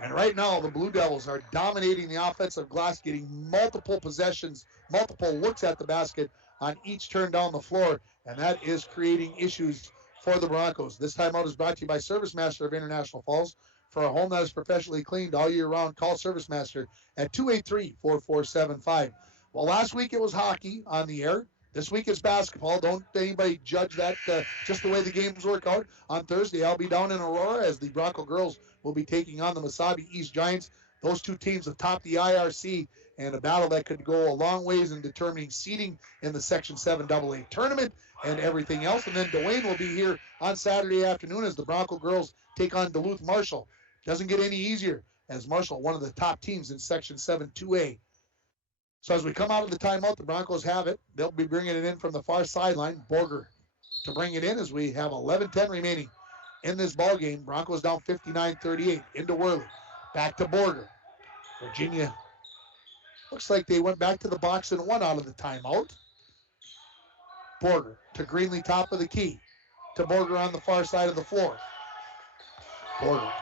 And right now, the Blue Devils are dominating the offensive glass, getting multiple possessions, multiple looks at the basket on each turn down the floor, and that is creating issues for the Broncos. This timeout is brought to you by Service Master of International Falls. For a home that is professionally cleaned all year round, call Service Master at 283-4475. Well, last week it was hockey on the air. This week it's basketball. Don't anybody judge that just the way the games work out. On Thursday, I'll be down in Aurora as the Bronco girls will be taking on the Mesabi East Giants. Those two teams have topped the IRC, and a battle that could go a long ways in determining seeding in the Section 7 AA tournament and everything else. And then Dwayne will be here on Saturday afternoon as the Bronco girls take on Duluth Marshall. Doesn't get any easier as Marshall, one of the top teams in Section 7 2A. So as we come out of the timeout, the Broncos have it. They'll be bringing it in from the far sideline. Borger to bring it in as we have 11:10 remaining in this ball game. Broncos down 59-38 into Worley. Back to Borger. Virginia looks like they went back to the box and one out of the timeout. Borger to Greenlee, top of the key. To Borger on the far side of the floor. Borger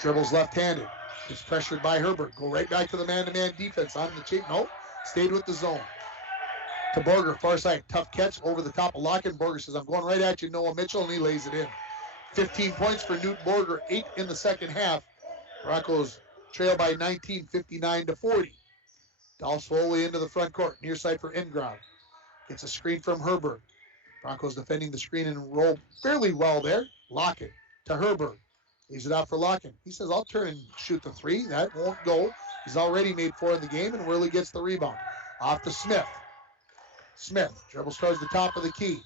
dribbles left-handed. Gets pressured by Herbert. Go right back to the man-to-man defense on the cheap. No, stayed with the zone. To Borger, far side. Tough catch over the top of Locken. Borger says, I'm going right at you, Noah Mitchell, and he lays it in. 15 points for Newt Borger, 8 in the second half. Broncos trail by 19, 59-40. Dahl slowly into the front court. Near side for Ingram. Gets a screen from Herbert. Broncos defending the screen and roll fairly well there. Locken to Herbert. Leaves it out for Locken. He says, I'll turn and shoot the three. That won't go. He's already made 4 in the game, and Worley gets the rebound. Off to Smith. Smith dribbles towards the top of the key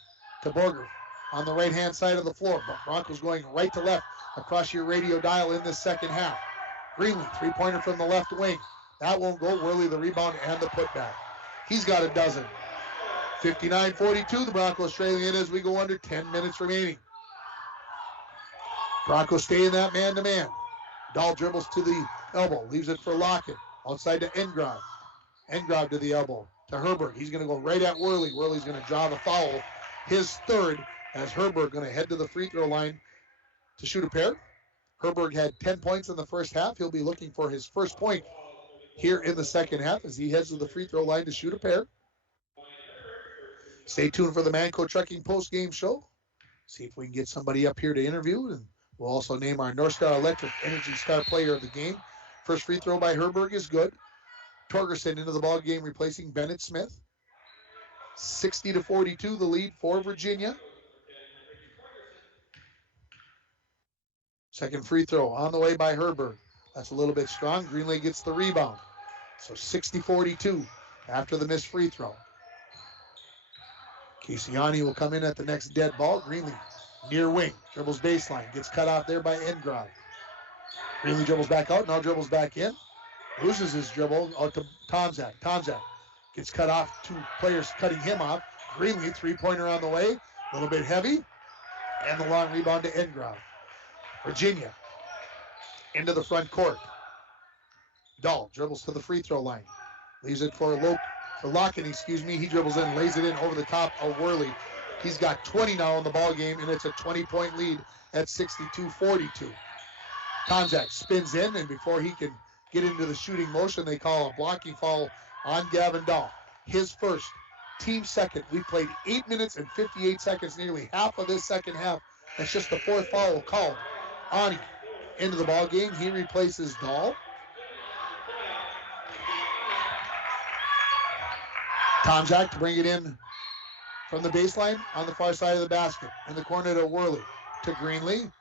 to Borger on the right-hand side of the floor. But Broncos going right to left across your radio dial in this second half. Greenlee, three-pointer from the left wing. That won't go. Worley the rebound and the putback. He's got a dozen. 59-42, the Broncos trailing it as we go under 10 minutes remaining. Broncos stay in that man-to-man. Dahl dribbles to the elbow, leaves it for Lockett. Outside to Engrad. Engrad to the elbow, to Herbert. He's going to go right at Worley. Worley's going to draw the foul. His third, as Herbert going to head to the free throw line to shoot a pair. Herbert had 10 points in the first half. He'll be looking for his first point here in the second half as he heads to the free throw line to shoot a pair. Stay tuned for the Manco Trucking post-game show. See if we can get somebody up here to interview, and we'll also name our North Star Electric Energy Star player of the game. First free throw by Herberg is good. Torgerson into the ball game, replacing Bennett Smith. 60-42, the lead for Virginia. Second free throw on the way by Herberg. That's a little bit strong. Greenlee gets the rebound. So 60-42 after the missed free throw. Caseyani will come in at the next dead ball. Greenlee near wing, dribbles baseline, gets cut off there by Engrad. Greenlee dribbles back out, now dribbles back in. Loses his dribble out to Tomzak. Tomzak gets cut off, 2 players cutting him off. Greenlee, three-pointer on the way, a little bit heavy, and the long rebound to Engrad. Virginia into the front court. Dahl dribbles to the free throw line. Leaves it for Locken, He dribbles in, lays it in over the top of Worley. He's got 20 now in the ball game, and it's a 20-point lead at 62-42. Tomzak spins in, and before he can get into the shooting motion, they call a blocking foul on Gavin Dahl. His first, team second. We played 8 minutes and 58 seconds, nearly half of this second half. That's just the 4th foul called. Ani into the ball game. He replaces Dahl. Tomzak to bring it in from the baseline on the far side of the basket. In the corner to Worley. To Greenlee.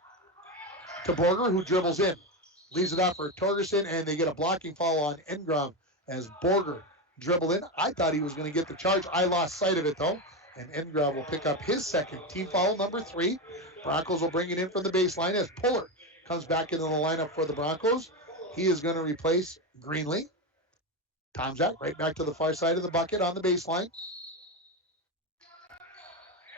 To Borger, who dribbles in. Leaves it out for Torgerson, and they get a blocking foul on Engram as Borger dribbled in. I thought he was going to get the charge. I lost sight of it, though. And Engram will pick up his second. Team foul number 3. Broncos will bring it in from the baseline as Puller comes back into the lineup for the Broncos. He is going to replace Greenlee. Tomczak right back to the far side of the bucket on the baseline.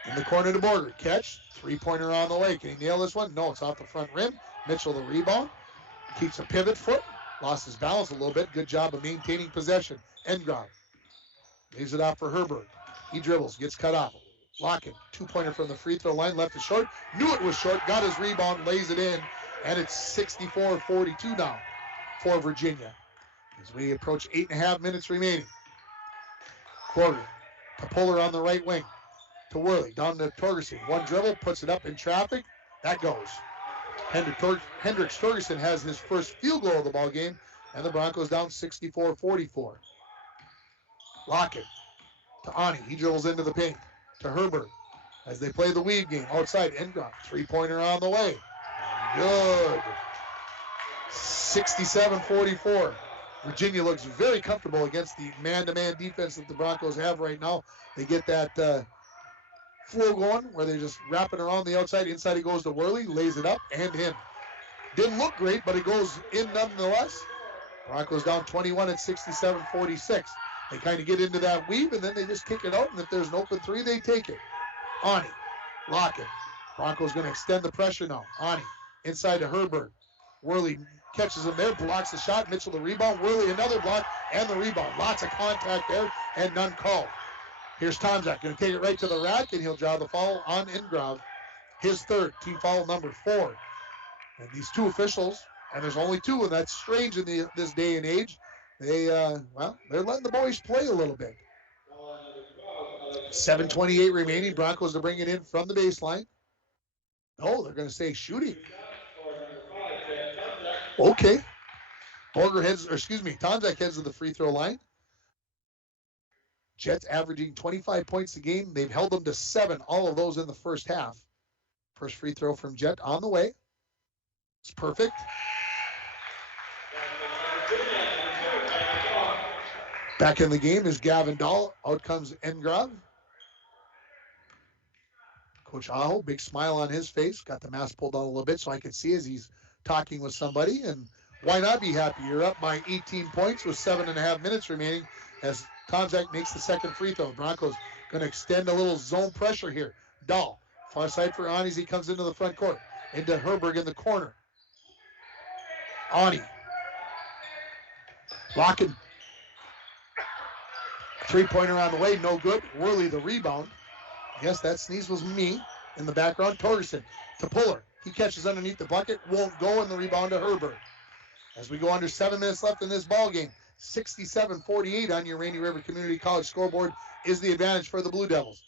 In the corner to Borger. Catch. Three-pointer on the way. Can he nail this one? No, it's off the front rim. Mitchell the rebound. Keeps a pivot foot. Lost his balance a little bit. Good job of maintaining possession. Engrov leaves it off for Herberg. He dribbles. Gets cut off. Locken. Two-pointer from the free throw line. Left it short. Knew it was short. Got his rebound. Lays it in. And it's 64-42 now for Virginia. As we approach 8.5 minutes remaining. Quarter to Puller on the right wing. To Worley, down to Torgerson. One dribble, puts it up in traffic. That goes. Hendricks Torgerson has his first field goal of the ball game, and the Broncos down 64-44. Lockett to Ani. He dribbles into the paint. To Herbert as they play the weave game outside. Engrop. Three-pointer on the way. Good. 67-44. Virginia looks very comfortable against the man-to-man defense that the Broncos have right now. They get that flow going where they're just wrapping around the outside. Inside it goes to Worley, lays it up, and in. Didn't look great, but it goes in nonetheless. Broncos down 21 at 67-46. They kind of get into that weave, and then they just kick it out, and if there's an open three, they take it. Ani, Lockett. Broncos going to extend the pressure now. Ani, inside to Herbert. Worley catches him there, blocks the shot. Mitchell the rebound. Worley another block, and the rebound. Lots of contact there, and none called. Here's Tomczak, going to take it right to the rack, and he'll draw the foul on Engrov. His third, team foul number 4. And these two officials, and there's only two, and that's strange in this day and age. They're letting the boys play a little bit. 7:28 remaining. Broncos to bring it in from the baseline. Oh, they're going to say shooting. Okay. Tomczak heads to the free throw line. Jets averaging 25 points a game. They've held them to 7, all of those in the first half. First free throw from Jet on the way. It's perfect. Back in the game is Gavin Dahl. Out comes Engrov. Coach Aho, big smile on his face. Got the mask pulled down a little bit so I can see as he's talking with somebody. And why not be happy? You're up by 18 points with 7.5 minutes remaining as Tomczak makes the second free throw. Broncos going to extend a little zone pressure here. Dahl, far side for Ani as he comes into the front court. Into Herberg in the corner. Ani. Locking. Three-pointer on the way, no good. Worley the rebound. Yes, that sneeze was me in the background. Torgerson to Puller. He catches underneath the bucket, won't go, and the rebound to Herbert. As we go under 7 minutes left in this ball game, 67-48 on your Rainy River Community College scoreboard is the advantage for the Blue Devils.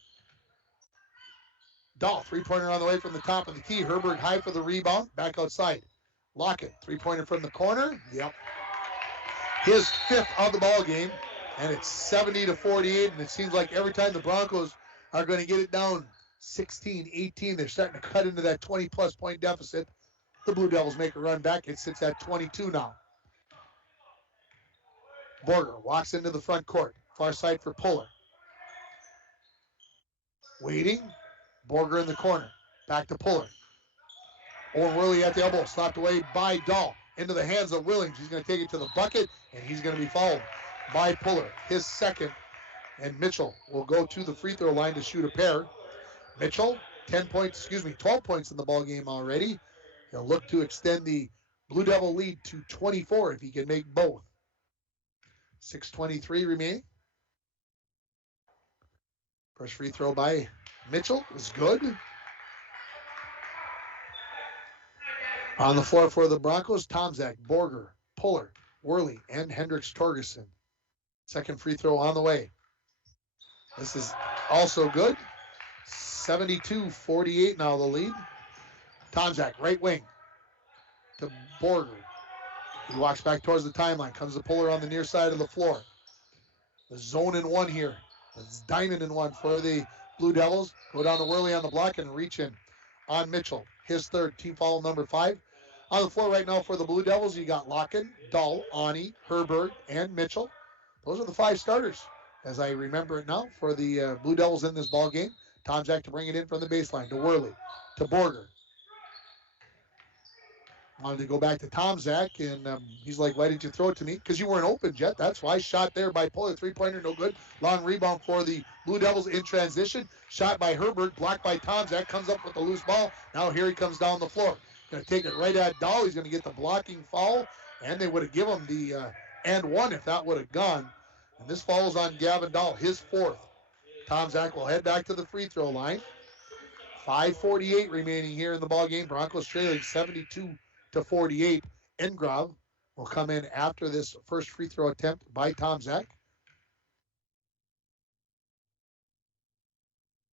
Dahl, three-pointer on the way from the top of the key. Herbert high for the rebound, back outside. Lockett, three-pointer from the corner. Yep. His 5th of the ball game, and it's 70-48, and it seems like every time the Broncos are going to get it down 16, 18, they're starting to cut into that 20-plus point deficit. The Blue Devils make a run back. It sits at 22 now. Borger walks into the front court. Far side for Puller. Waiting. Borger in the corner. Back to Puller. Owen Worley at the elbow. Slapped away by Dahl. Into the hands of Willings. He's going to take it to the bucket, and he's going to be fouled by Puller. His second. And Mitchell will go to the free throw line to shoot a pair. Mitchell, 12 points in the ball game already. He'll look to extend the Blue Devil lead to 24 if he can make both. 6:23 remaining. First free throw by Mitchell is good. On the floor for the Broncos, Tomczak, Borger, Puller, Worley, and Hendricks Torgerson. Second free throw on the way. This is also good. 72-48 now the lead. Tomczak, right wing to Borger. He walks back towards the timeline. Comes to Puller on the near side of the floor. The zone in one here. It's diamond in one for the Blue Devils. Go down to Worley on the block and reach in on Mitchell. His third, team foul number 5. On the floor right now for the Blue Devils, you got Locken, Dahl, Ani, Herbert, and Mitchell. Those are the 5 starters, as I remember it now, for the Blue Devils in this ball game. Tomczak to bring it in from the baseline to Worley, to Borger. Wanted to go back to Tomczak, and he's like, why didn't you throw it to me? Because you weren't open, Jet. That's why. Shot there by Puller. Three-pointer, no good. Long rebound for the Blue Devils in transition. Shot by Herbert, blocked by Tomczak. Comes up with the loose ball. Now here he comes down the floor. Going to take it right at Dahl. He's going to get the blocking foul, and they would have given him the and one if that would have gone. And this falls on Gavin Dahl, his fourth. Tomczak will head back to the free throw line. 5:48 remaining here in the ball game. Broncos trailing 72-48. Engrov will come in after this first free throw attempt by Tomczak.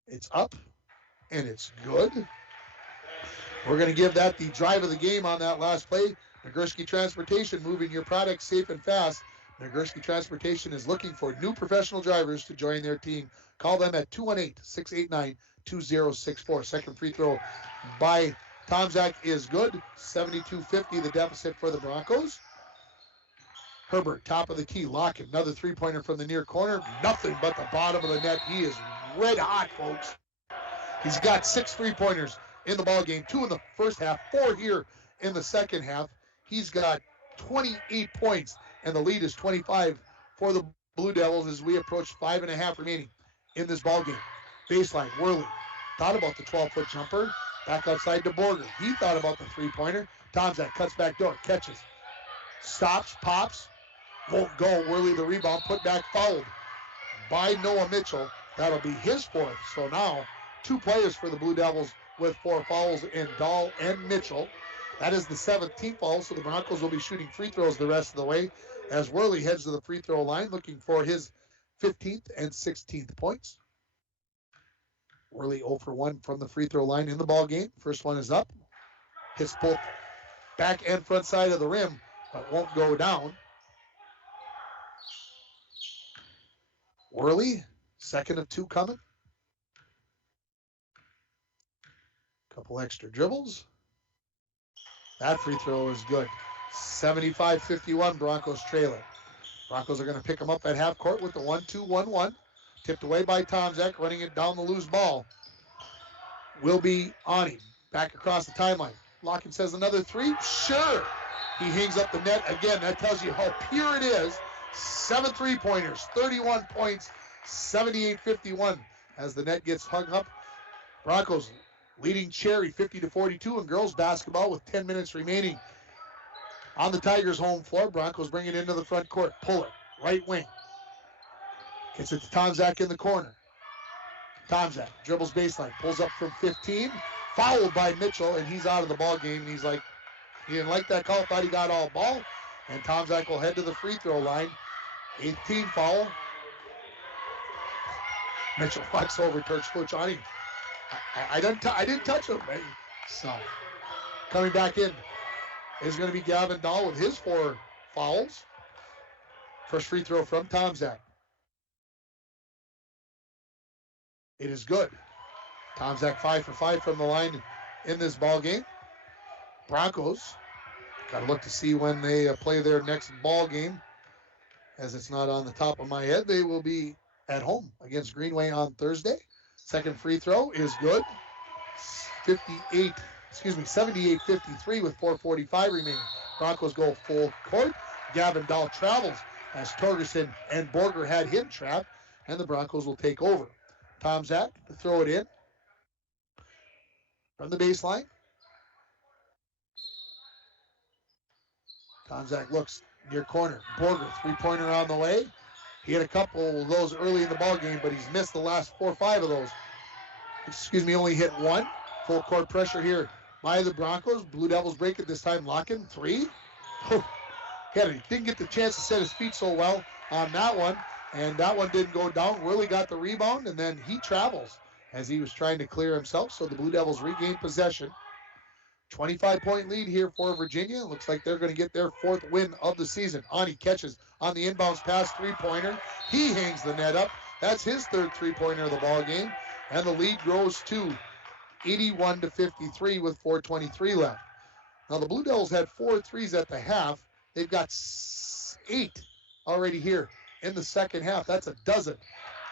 It's up, and it's good. We're going to give that the drive of the game on that last play. Nagurski Transportation, moving your product safe and fast. Nagurski Transportation is looking for new professional drivers to join their team. Call them at 218-689-2064. Second free throw by Tomczak is good. 72-50, the deficit for the Broncos. Herbert, top of the key, Lockett, another three-pointer from the near corner. Nothing but the bottom of the net. He is red hot, folks. He's got 6 three-pointers in the ball game, 2 in the first half, 4 here in the second half. He's got 28 points, and the lead is 25 for the Blue Devils as we approach 5.5 remaining in this ball game. Baseline, Worley thought about the 12-foot jumper. Back outside to Borger. He thought about the three-pointer. Tomczak cuts back door, catches, stops, pops, won't go. Worley the rebound, put back, fouled by Noah Mitchell. That'll be his fourth. So now 2 players for the Blue Devils with 4 fouls in Dahl and Mitchell. That is the 17th foul, so the Broncos will be shooting free throws the rest of the way as Worley heads to the free throw line looking for his 15th and 16th points. Worley 0 for 1 from the free throw line in the ball game. First one is up. Hits both back and front side of the rim, but won't go down. Worley, second of 2 coming. Couple extra dribbles. That free throw is good. 75-51, Broncos trailing. Broncos are going to pick them up at half court with the 1-2-1-1. Tipped away by Tomczak, running it down the loose ball. Will be Ani. Back across the timeline. Lockett says another 3. Sure. He hangs up the net again. That tells you how pure it is. 7 3-pointers, 31 points, 78-51 as the net gets hung up. Broncos leading Cherry 50-42 in girls basketball with 10 minutes remaining on the Tigers' home floor. Broncos bring it into the front court. Puller, right wing. Gets it to Tomczak in the corner. Tomczak dribbles baseline, pulls up from 15, fouled by Mitchell, and he's out of the ball game. And he's like, he didn't like that call, thought he got all ball. And Tomczak will head to the free throw line. 18 foul. Mitchell fucks over Turch on him. I didn't touch him, man. So coming back in is going to be Gavin Dahl with his 4 fouls. First free throw from Tomczak. It is good. Tomczak 5 for 5 from the line in this ball game. Broncos got to look to see when they play their next ball game, as it's not on the top of my head. They will be at home against Greenway on Thursday. Second free throw is good. 78-53 with 4:45 remaining. Broncos go full court. Gavin Dahl travels as Torgerson and Borger had him trapped, and the Broncos will take over. Tomczak to throw it in from the baseline. Tomczak looks near corner. Borger, 3-pointer on the way. He had a couple of those early in the ball game, but he's missed the last 4 or 5 of those. Only hit 1. Full court pressure here by the Broncos. Blue Devils break it this time. Lock-in, 3. He didn't get the chance to set his feet so well on that one, and that one didn't go down. Really got the rebound, and then he travels as he was trying to clear himself, so the Blue Devils regain possession. 25-point lead here for Virginia. Looks like they're going to get their 4th win of the season. Ani catches on the inbounds pass, 3-pointer. He hangs the net up. That's his 3rd 3-pointer of the ball game, and the lead grows to 81-53 with 4:23 left. Now the Blue Devils had 4 threes at the half. They've got 8 already here in the second half. That's a dozen.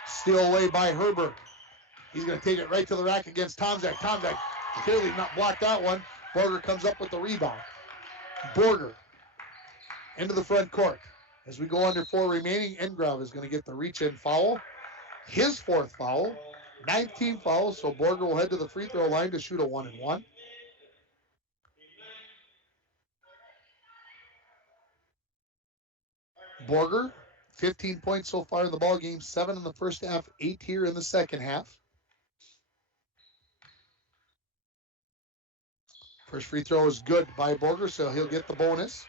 Steal away by Herbert. He's going to take it right to the rack against Tomczak. Tomczak clearly not blocked that one. Borger comes up with the rebound. Borger into the front court. As we go under 4 remaining, Engrove is going to get the reach-in foul. His 4th foul, 9th team foul, so Borger will head to the free throw line to shoot a 1-and-1. Borger, 15 points so far in the ball game, 7 in the first half, 8 here in the second half. First free throw is good by Borger, so he'll get the bonus.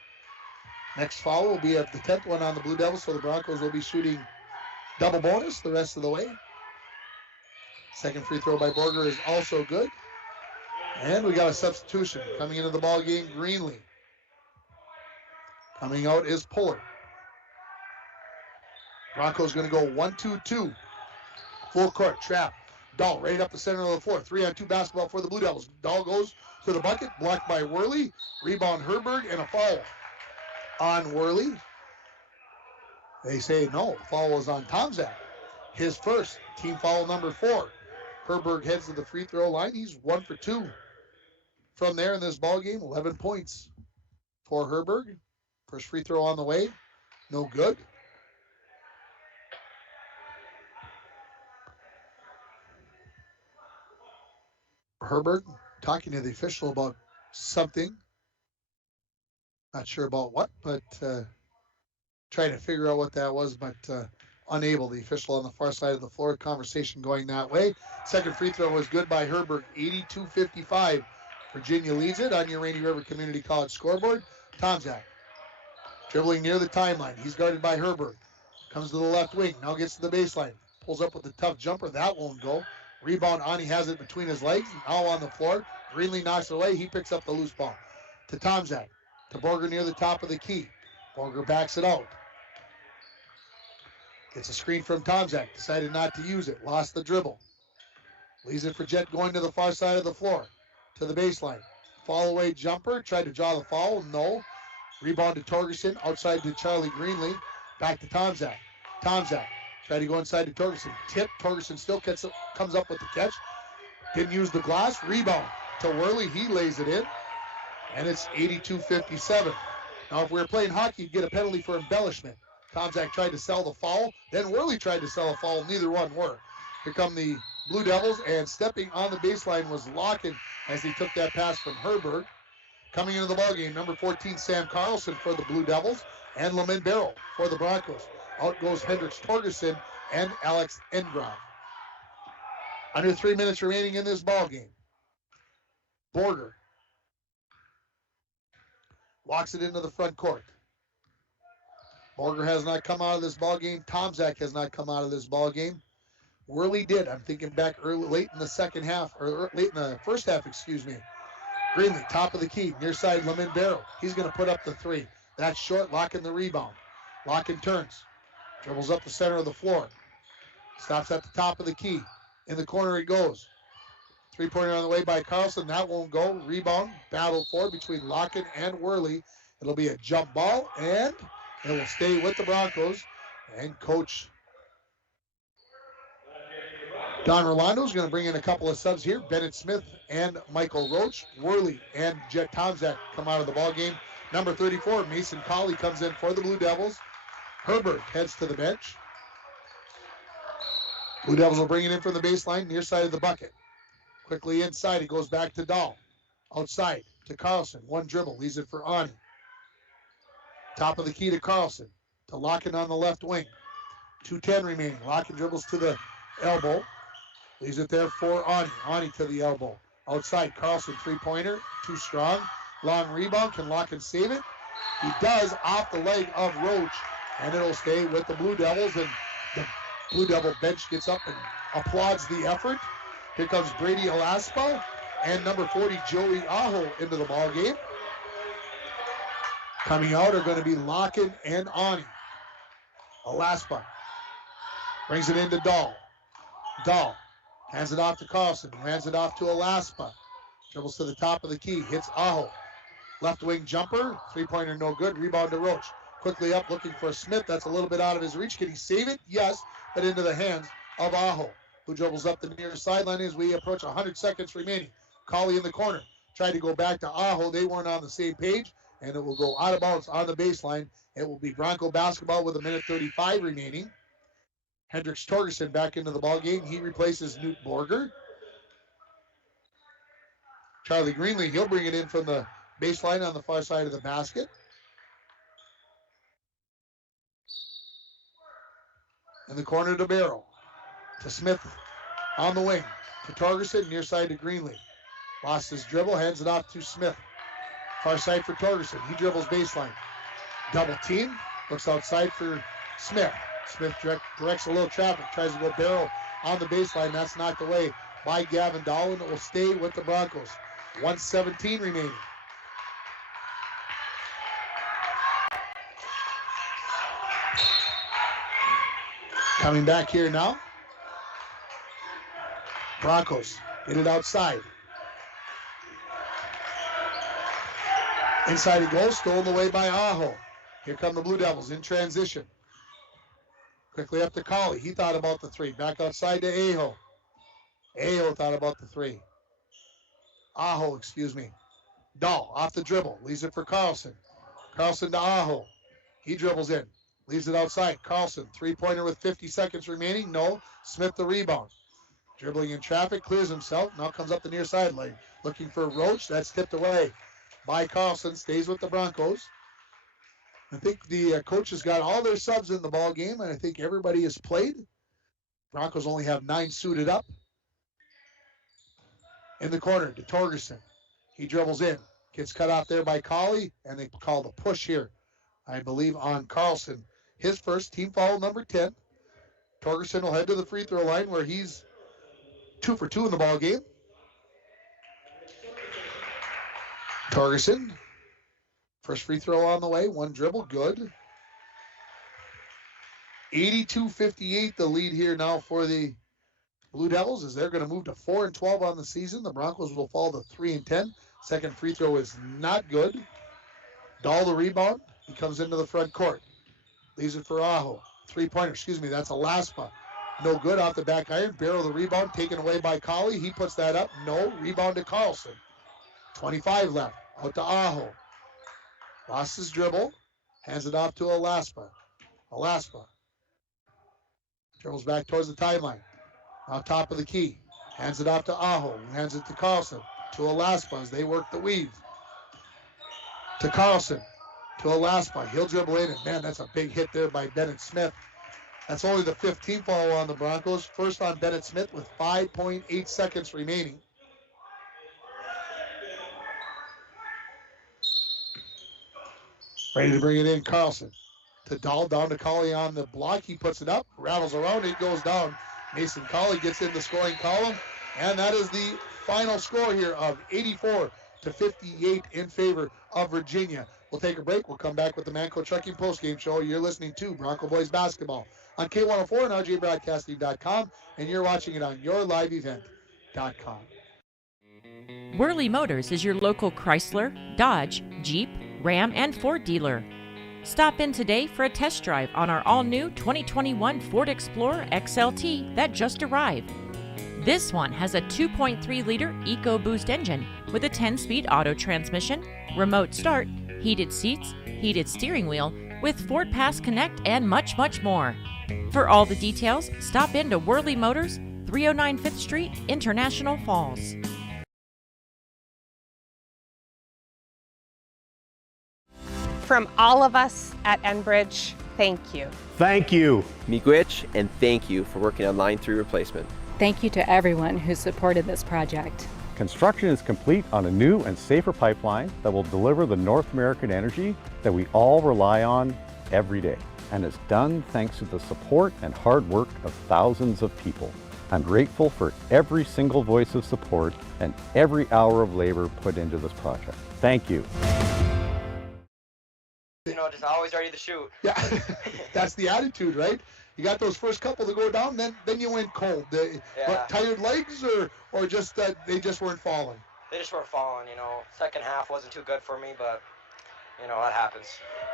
Next foul will be at the 10th one on the Blue Devils, so the Broncos will be shooting double bonus the rest of the way. Second free throw by Borger is also good. And we got a substitution coming into the ball game, Greenlee. Coming out is Puller. Broncos going to go 1-2-2. Full court, trap. Dahl right up the center of the floor. 3-on-2 basketball for the Blue Devils. Dahl goes to the bucket, blocked by Worley. Rebound Herberg, and a foul on Worley. They say no, the foul was on Tomczak. His first, team foul number 4. Herberg heads to the free throw line. He's 1 for 2 from there in this ball game. 11 points for Herberg. First free throw on the way, no good. Herberg talking to the official about something. Not sure about what, but trying to figure out what that was, but unable. The official on the far side of the floor, conversation going that way. Second free throw was good by Herberg, 82-55. Virginia leads it on your Rainy River Community College scoreboard. Tomczak dribbling near the timeline. He's guarded by Herberg. Comes to the left wing, now gets to the baseline. Pulls up with a tough jumper, that won't go. Rebound, Ani has it between his legs, now on the floor. Greenlee knocks it away, he picks up the loose ball. To Tomczak, to Borger near the top of the key. Borger backs it out. Gets a screen from Tomczak, decided not to use it, lost the dribble. Leaves it for Jet going to the far side of the floor, to the baseline. Fall away jumper, tried to draw the foul, no. Rebound to Torgerson, outside to Charlie Greenlee, back to Tomczak. Tomczak tried to go inside to Torgerson, tip, Torgerson still comes up with the catch. Didn't use the glass, rebound to Worley, he lays it in, and it's 82-57. Now, if we were playing hockey, you'd get a penalty for embellishment. Tomczak tried to sell the foul, then Worley tried to sell a foul, neither one were. Here come the Blue Devils, and stepping on the baseline was Locken as he took that pass from Herberg. Coming into the ballgame, number 14, Sam Carlson for the Blue Devils, and Lamont Barrow for the Broncos. Out goes Hendricks Torgerson and Alex Engrove. Under 3 minutes remaining in this ballgame. Borger walks it into the front court. Borger has not come out of this ballgame. Tomczak has not come out of this ballgame. Worley did. I'm thinking back late in the second half, or late in the first half, excuse me. Greenlee, top of the key, near side, Lamont Barrow. He's going to put up the 3. That's short, Locken the rebound. Locken turns, dribbles up the center of the floor. Stops at the top of the key. In the corner he goes. 3-pointer on the way by Carlson. That won't go. Rebound, battle for between Locken and Worley. It'll be a jump ball, and it will stay with the Broncos. And Coach Don Rolando is going to bring in a couple of subs here. Bennett Smith and Michael Roach. Worley and Jet Tomczak come out of the ballgame. Number 34, Mason Colley, comes in for the Blue Devils. Herbert heads to the bench. Blue Devils will bring it in from the baseline, near side of the bucket. Quickly inside, it goes back to Dahl. Outside to Carlson. One dribble, leaves it for Ani. Top of the key to Carlson. To Locken on the left wing. 2:10 remaining. Locken dribbles to the elbow. Leaves it there for Ani. Ani to the elbow. Outside, Carlson, 3-pointer. Too strong. Long rebound. Can Locken save it? He does, off the leg of Roach. And it'll stay with the Blue Devils. And the Blue Devil bench gets up and applauds the effort. Here comes Brady Alaspa and number 40, Joey Aho, into the ball game. Coming out are going to be Locken and Ani. Alaspa brings it into Dahl. Dahl hands it off to Carlson, hands it off to Alaspa. Dribbles to the top of the key, hits Aho. Left wing jumper, 3-pointer no good, rebound to Roach. Quickly up, looking for Smith. That's a little bit out of his reach. Can he save it? Yes, but into the hands of Aho, who dribbles up the near sideline as we approach 100 seconds remaining. Colley in the corner. Tried to go back to Aho. They weren't on the same page. and it will go out of bounds on the baseline. It will be Bronco basketball with 1:35 remaining. Hendricks Torgerson back into the ball game. He replaces Newt Borger. Charlie Greenlee, he'll bring it in from the baseline on the far side of the basket. In the corner to Barrow. To Smith on the wing. To Torgerson, near side to Greenlee. Lost his dribble, hands it off to Smith. Far side for Torgerson. He dribbles baseline. Double team. Looks outside for Smith. Smith directs a little traffic. Tries to go Barrow on the baseline. That's knocked away by Gavin Dahl, and it will stay with the Broncos. 1:17 remaining. Coming back here now. Broncos get it outside. Inside it goes, stolen away by Aho. Here come the Blue Devils in transition. Quickly up to Colley. He thought about the three. Back outside to Aho. Aho thought about the three. Aho, excuse me. Dahl off the dribble. Leaves it for Carlson. Carlson to Aho. He dribbles in. Leaves it outside. Carlson, three-pointer with 50 seconds remaining. No. Smith the rebound. Dribbling in traffic, clears himself. Now comes up the near sideline. Looking for Roach. That's tipped away by Carlson. Stays with the Broncos. I think the coach has got all their subs in the ball game, and I think everybody has played. Broncos only have 9 suited up. In the corner to Torgerson. He dribbles in. Gets cut off there by Colley, and they call the push here, I believe, on Carlson. His first team foul, number 10. Torgerson will head to the free throw line where he's 2 for 2 in the ball game. Torgerson, first free throw on the way, 1 dribble, good. 82-58 the lead here now for the Blue Devils, as they're going to move to 4-12 on the season. The Broncos will fall to 3-10. Second free throw is not good. Dahl the rebound. He comes into the front court. Leaves it for Aho. Three-pointer, that's a Laspa. No good off the back iron. Barrow the rebound, taken away by Colley. He puts that up. No. Rebound to Carlson. 25 left. Out to Aho. Lost his dribble. Hands it off to Alaspa. Dribbles back towards the timeline. Now top of the key. Hands it off to Aho. Hands it to Carlson. To Alaspa as they work the weave. To Carlson. To Alaspa. He'll dribble in. And man, that's a big hit there by Bennett Smith. That's only the 15th foul on the Broncos. First on Bennett Smith with 5.8 seconds remaining. Ready to bring it in, Carlson. To Dahl, down to Colley on the block. He puts it up, rattles around, it goes down. Mason Colley gets in the scoring column, and that is the final score here of 84-58 in favor of Virginia. We'll take a break. We'll come back with the Manco Trucking postgame show. You're listening to Bronco Boys basketball on K104 and RJBroadcasting.com, and you're watching it on YourLiveEvent.com. Worley Motors is your local Chrysler, Dodge, Jeep, Ram, and Ford dealer. Stop in today for a test drive on our all-new 2021 Ford Explorer XLT that just arrived. This one has a 2.3-liter EcoBoost engine with a 10-speed auto transmission, remote start, heated seats, heated steering wheel, with Ford Pass Connect, and much, much more. For all the details, stop in to Worley Motors, 309 5th Street, International Falls. From all of us at Enbridge, thank you. Thank you. Miigwech, and thank you for working on Line 3 replacement. Thank you to everyone who supported this project. Construction is complete on a new and safer pipeline that will deliver the North American energy that we all rely on every day. And it's done thanks to the support and hard work of thousands of people. I'm grateful for every single voice of support and every hour of labor put into this project. Thank you. Just always ready to shoot. Yeah, that's the attitude, right? You got those first couple to go down, then you went cold. What, tired legs or just that they just weren't falling? They just weren't falling, Second half wasn't too good for me, but, that happens.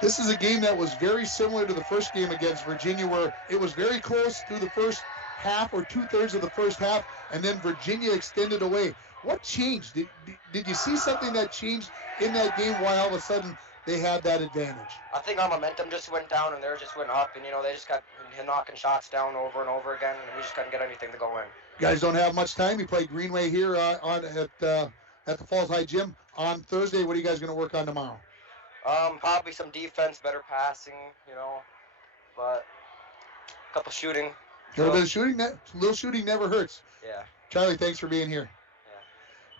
This is a game that was very similar to the first game against Virginia, where it was very close through the first half or 2/3 of the first half, and then Virginia extended away. What changed? Did you see something that changed in that game? Why all of a sudden they had that advantage? I think our momentum just went down and theirs just went up, and they just got knocking shots down over and over again, and we just couldn't get anything to go in. You guys don't have much time. You play Greenway here at the Falls High Gym on Thursday. What are you guys going to work on tomorrow? Probably some defense, better passing, but a couple shooting. A little bit of shooting. Little shooting never hurts. Yeah. Charlie, thanks for being here.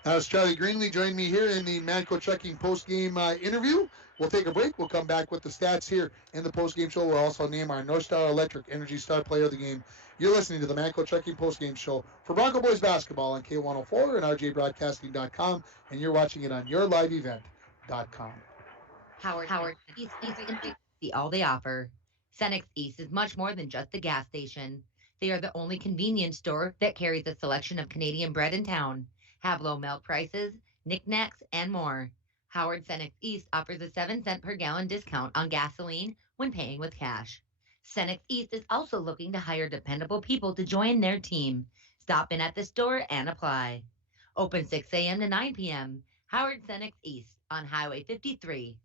Yeah. It's Charlie Greenlee joined me here in the Manco Trucking post-game interview. We'll take a break. We'll come back with the stats here in the post-game show. We'll also name our North Star Electric Energy Star Player of the Game. You're listening to the Manco Trucking post-game show for Bronco Boys basketball on K104 and RJBroadcasting.com, and you're watching it on yourliveevent.com. Howard East see all they offer. Cenex East is much more than just a gas station. They are the only convenience store that carries a selection of Canadian bread in town, have low milk prices, knickknacks, and more. Howard Cenex East offers a 7-cent per gallon discount on gasoline when paying with cash. Cenex East is also looking to hire dependable people to join their team. Stop in at the store and apply. Open 6 a.m. to 9 p.m. Howard Cenex East on Highway 53.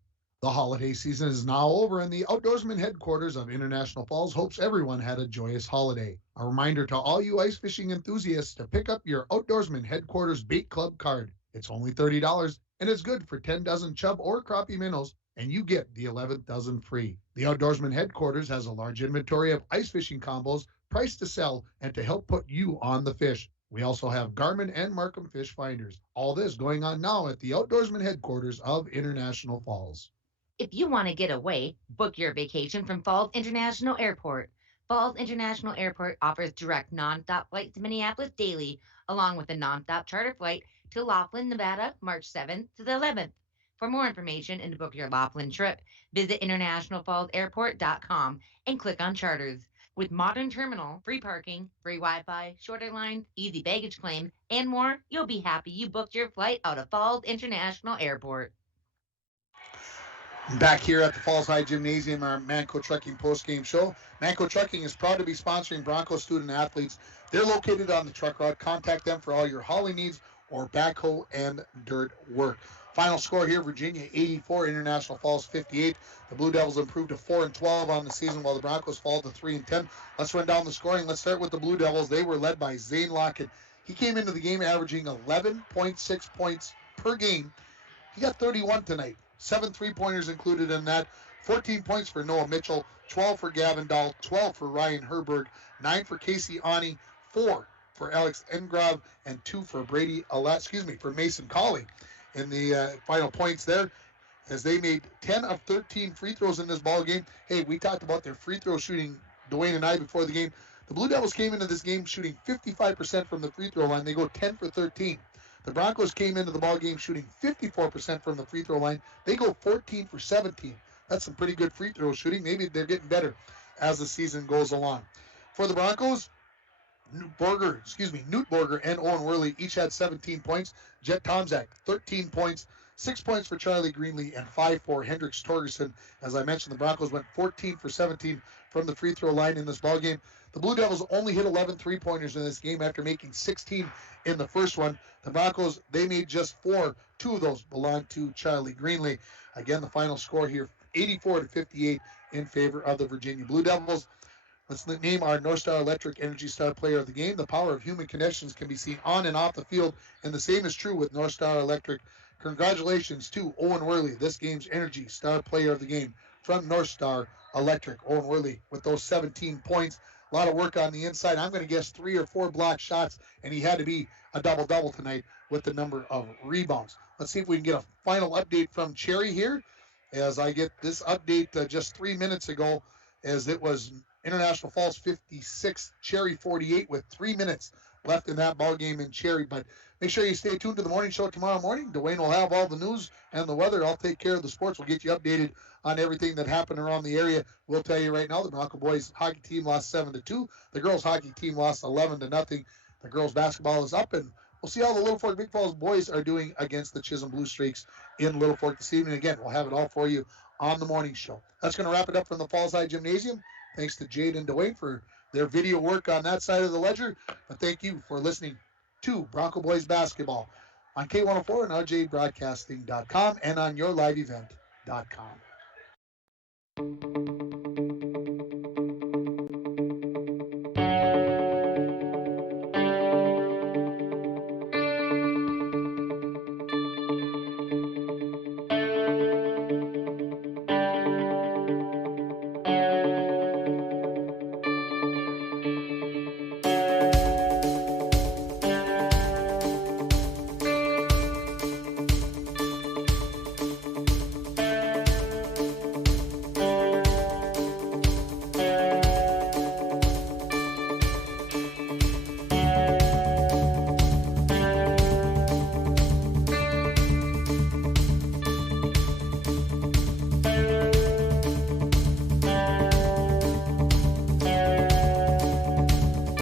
The holiday season is now over, and the Outdoorsman headquarters of International Falls hopes everyone had a joyous holiday. A reminder to all you ice fishing enthusiasts to pick up your Outdoorsman headquarters bait club card. It's only $30, and it's good for 10 dozen chub or crappie minnows, and you get the 11th dozen free. The Outdoorsman headquarters has a large inventory of ice fishing combos priced to sell and to help put you on the fish. We also have Garmin and Markham fish finders. All this going on now at the Outdoorsman headquarters of International Falls. If you want to get away, book your vacation from Falls International Airport. Falls International Airport offers direct nonstop flights to Minneapolis daily, along with a nonstop charter flight to Laughlin, Nevada, March 7th to the 11th. For more information and to book your Laughlin trip, visit internationalfallsairport.com and click on charters. With modern terminal, free parking, free Wi-Fi, shorter lines, easy baggage claim, and more, you'll be happy you booked your flight out of Falls International Airport. Back here at the Falls High Gymnasium, our Manco Trucking post-game show. Manco Trucking is proud to be sponsoring Bronco student athletes. They're located on the truck route. Contact them for all your hauling needs or backhoe and dirt work. Final score here, Virginia 84, International Falls 58. The Blue Devils improved to 4-12 on the season, while the Broncos fall to 3-10. Let's run down the scoring. Let's start with the Blue Devils. They were led by Zane Lockett. He came into the game averaging 11.6 points per game. He got 31 tonight. 7 3-pointers included in that. 14 points for Noah Mitchell, 12 for Gavin Dahl, 12 for Ryan Herberg, 9 for Casey Ani, 4 for Alex Engrave, and 2 for for Mason Colley. In the final points there, as they made 10 of 13 free throws in this ball game. Hey, we talked about their free throw shooting, Dwayne and I, before the game. The Blue Devils came into this game shooting 55% from the free throw line. They go 10 for 13. The Broncos came into the ball game shooting 54% from the free throw line. They go 14 for 17. That's some pretty good free throw shooting. Maybe they're getting better as the season goes along. For the Broncos, Newt Borger and Owen Worley each had 17 points. Jet Tomzak, 13 points. 6 points for Charlie Greenlee and 5 for Hendricks Torgerson. As I mentioned, the Broncos went 14 for 17 from the free throw line in this ball game. The Blue Devils only hit 11 3-pointers in this game after making 16 in the first one. The Broncos, they made just 4. 2 of those belonged to Charlie Greenlee. Again, the final score here, 84-58 in favor of the Virginia Blue Devils. Let's name our North Star Electric Energy Star Player of the Game. The power of human connections can be seen on and off the field, and the same is true with North Star Electric. Congratulations to Owen Worley, this game's Energy Star Player of the Game from North Star Electric. Owen Worley with those 17 points. A lot of work on the inside. I'm going to guess 3 or 4 block shots, and he had to be a double-double tonight with the number of rebounds. Let's see if we can get a final update from Cherry here, as I get this update just 3 minutes ago, as it was International Falls 56, Cherry 48, with 3 minutes left in that ball game in Cherry. But make sure you stay tuned to the morning show tomorrow morning. Dwayne will have all the news and the weather. I'll take care of the sports. We'll get you updated on everything that happened around the area. We'll tell you right now, the Bronco boys hockey team lost 7-2. The girls hockey team lost 11-0. The girls basketball is up, and we'll see how the Little Fork Big Falls boys are doing against the Chisholm Blue Streaks in Little Fork this evening. Again, we'll have it all for you on the morning show. That's going to wrap it up from the Falls High Gymnasium. Thanks to Jade and Dwayne for their video work on that side of the ledger. But thank you for listening to Bronco Boys Basketball on K104 and RJBroadcasting.com and on yourliveevent.com. Enbridge.com.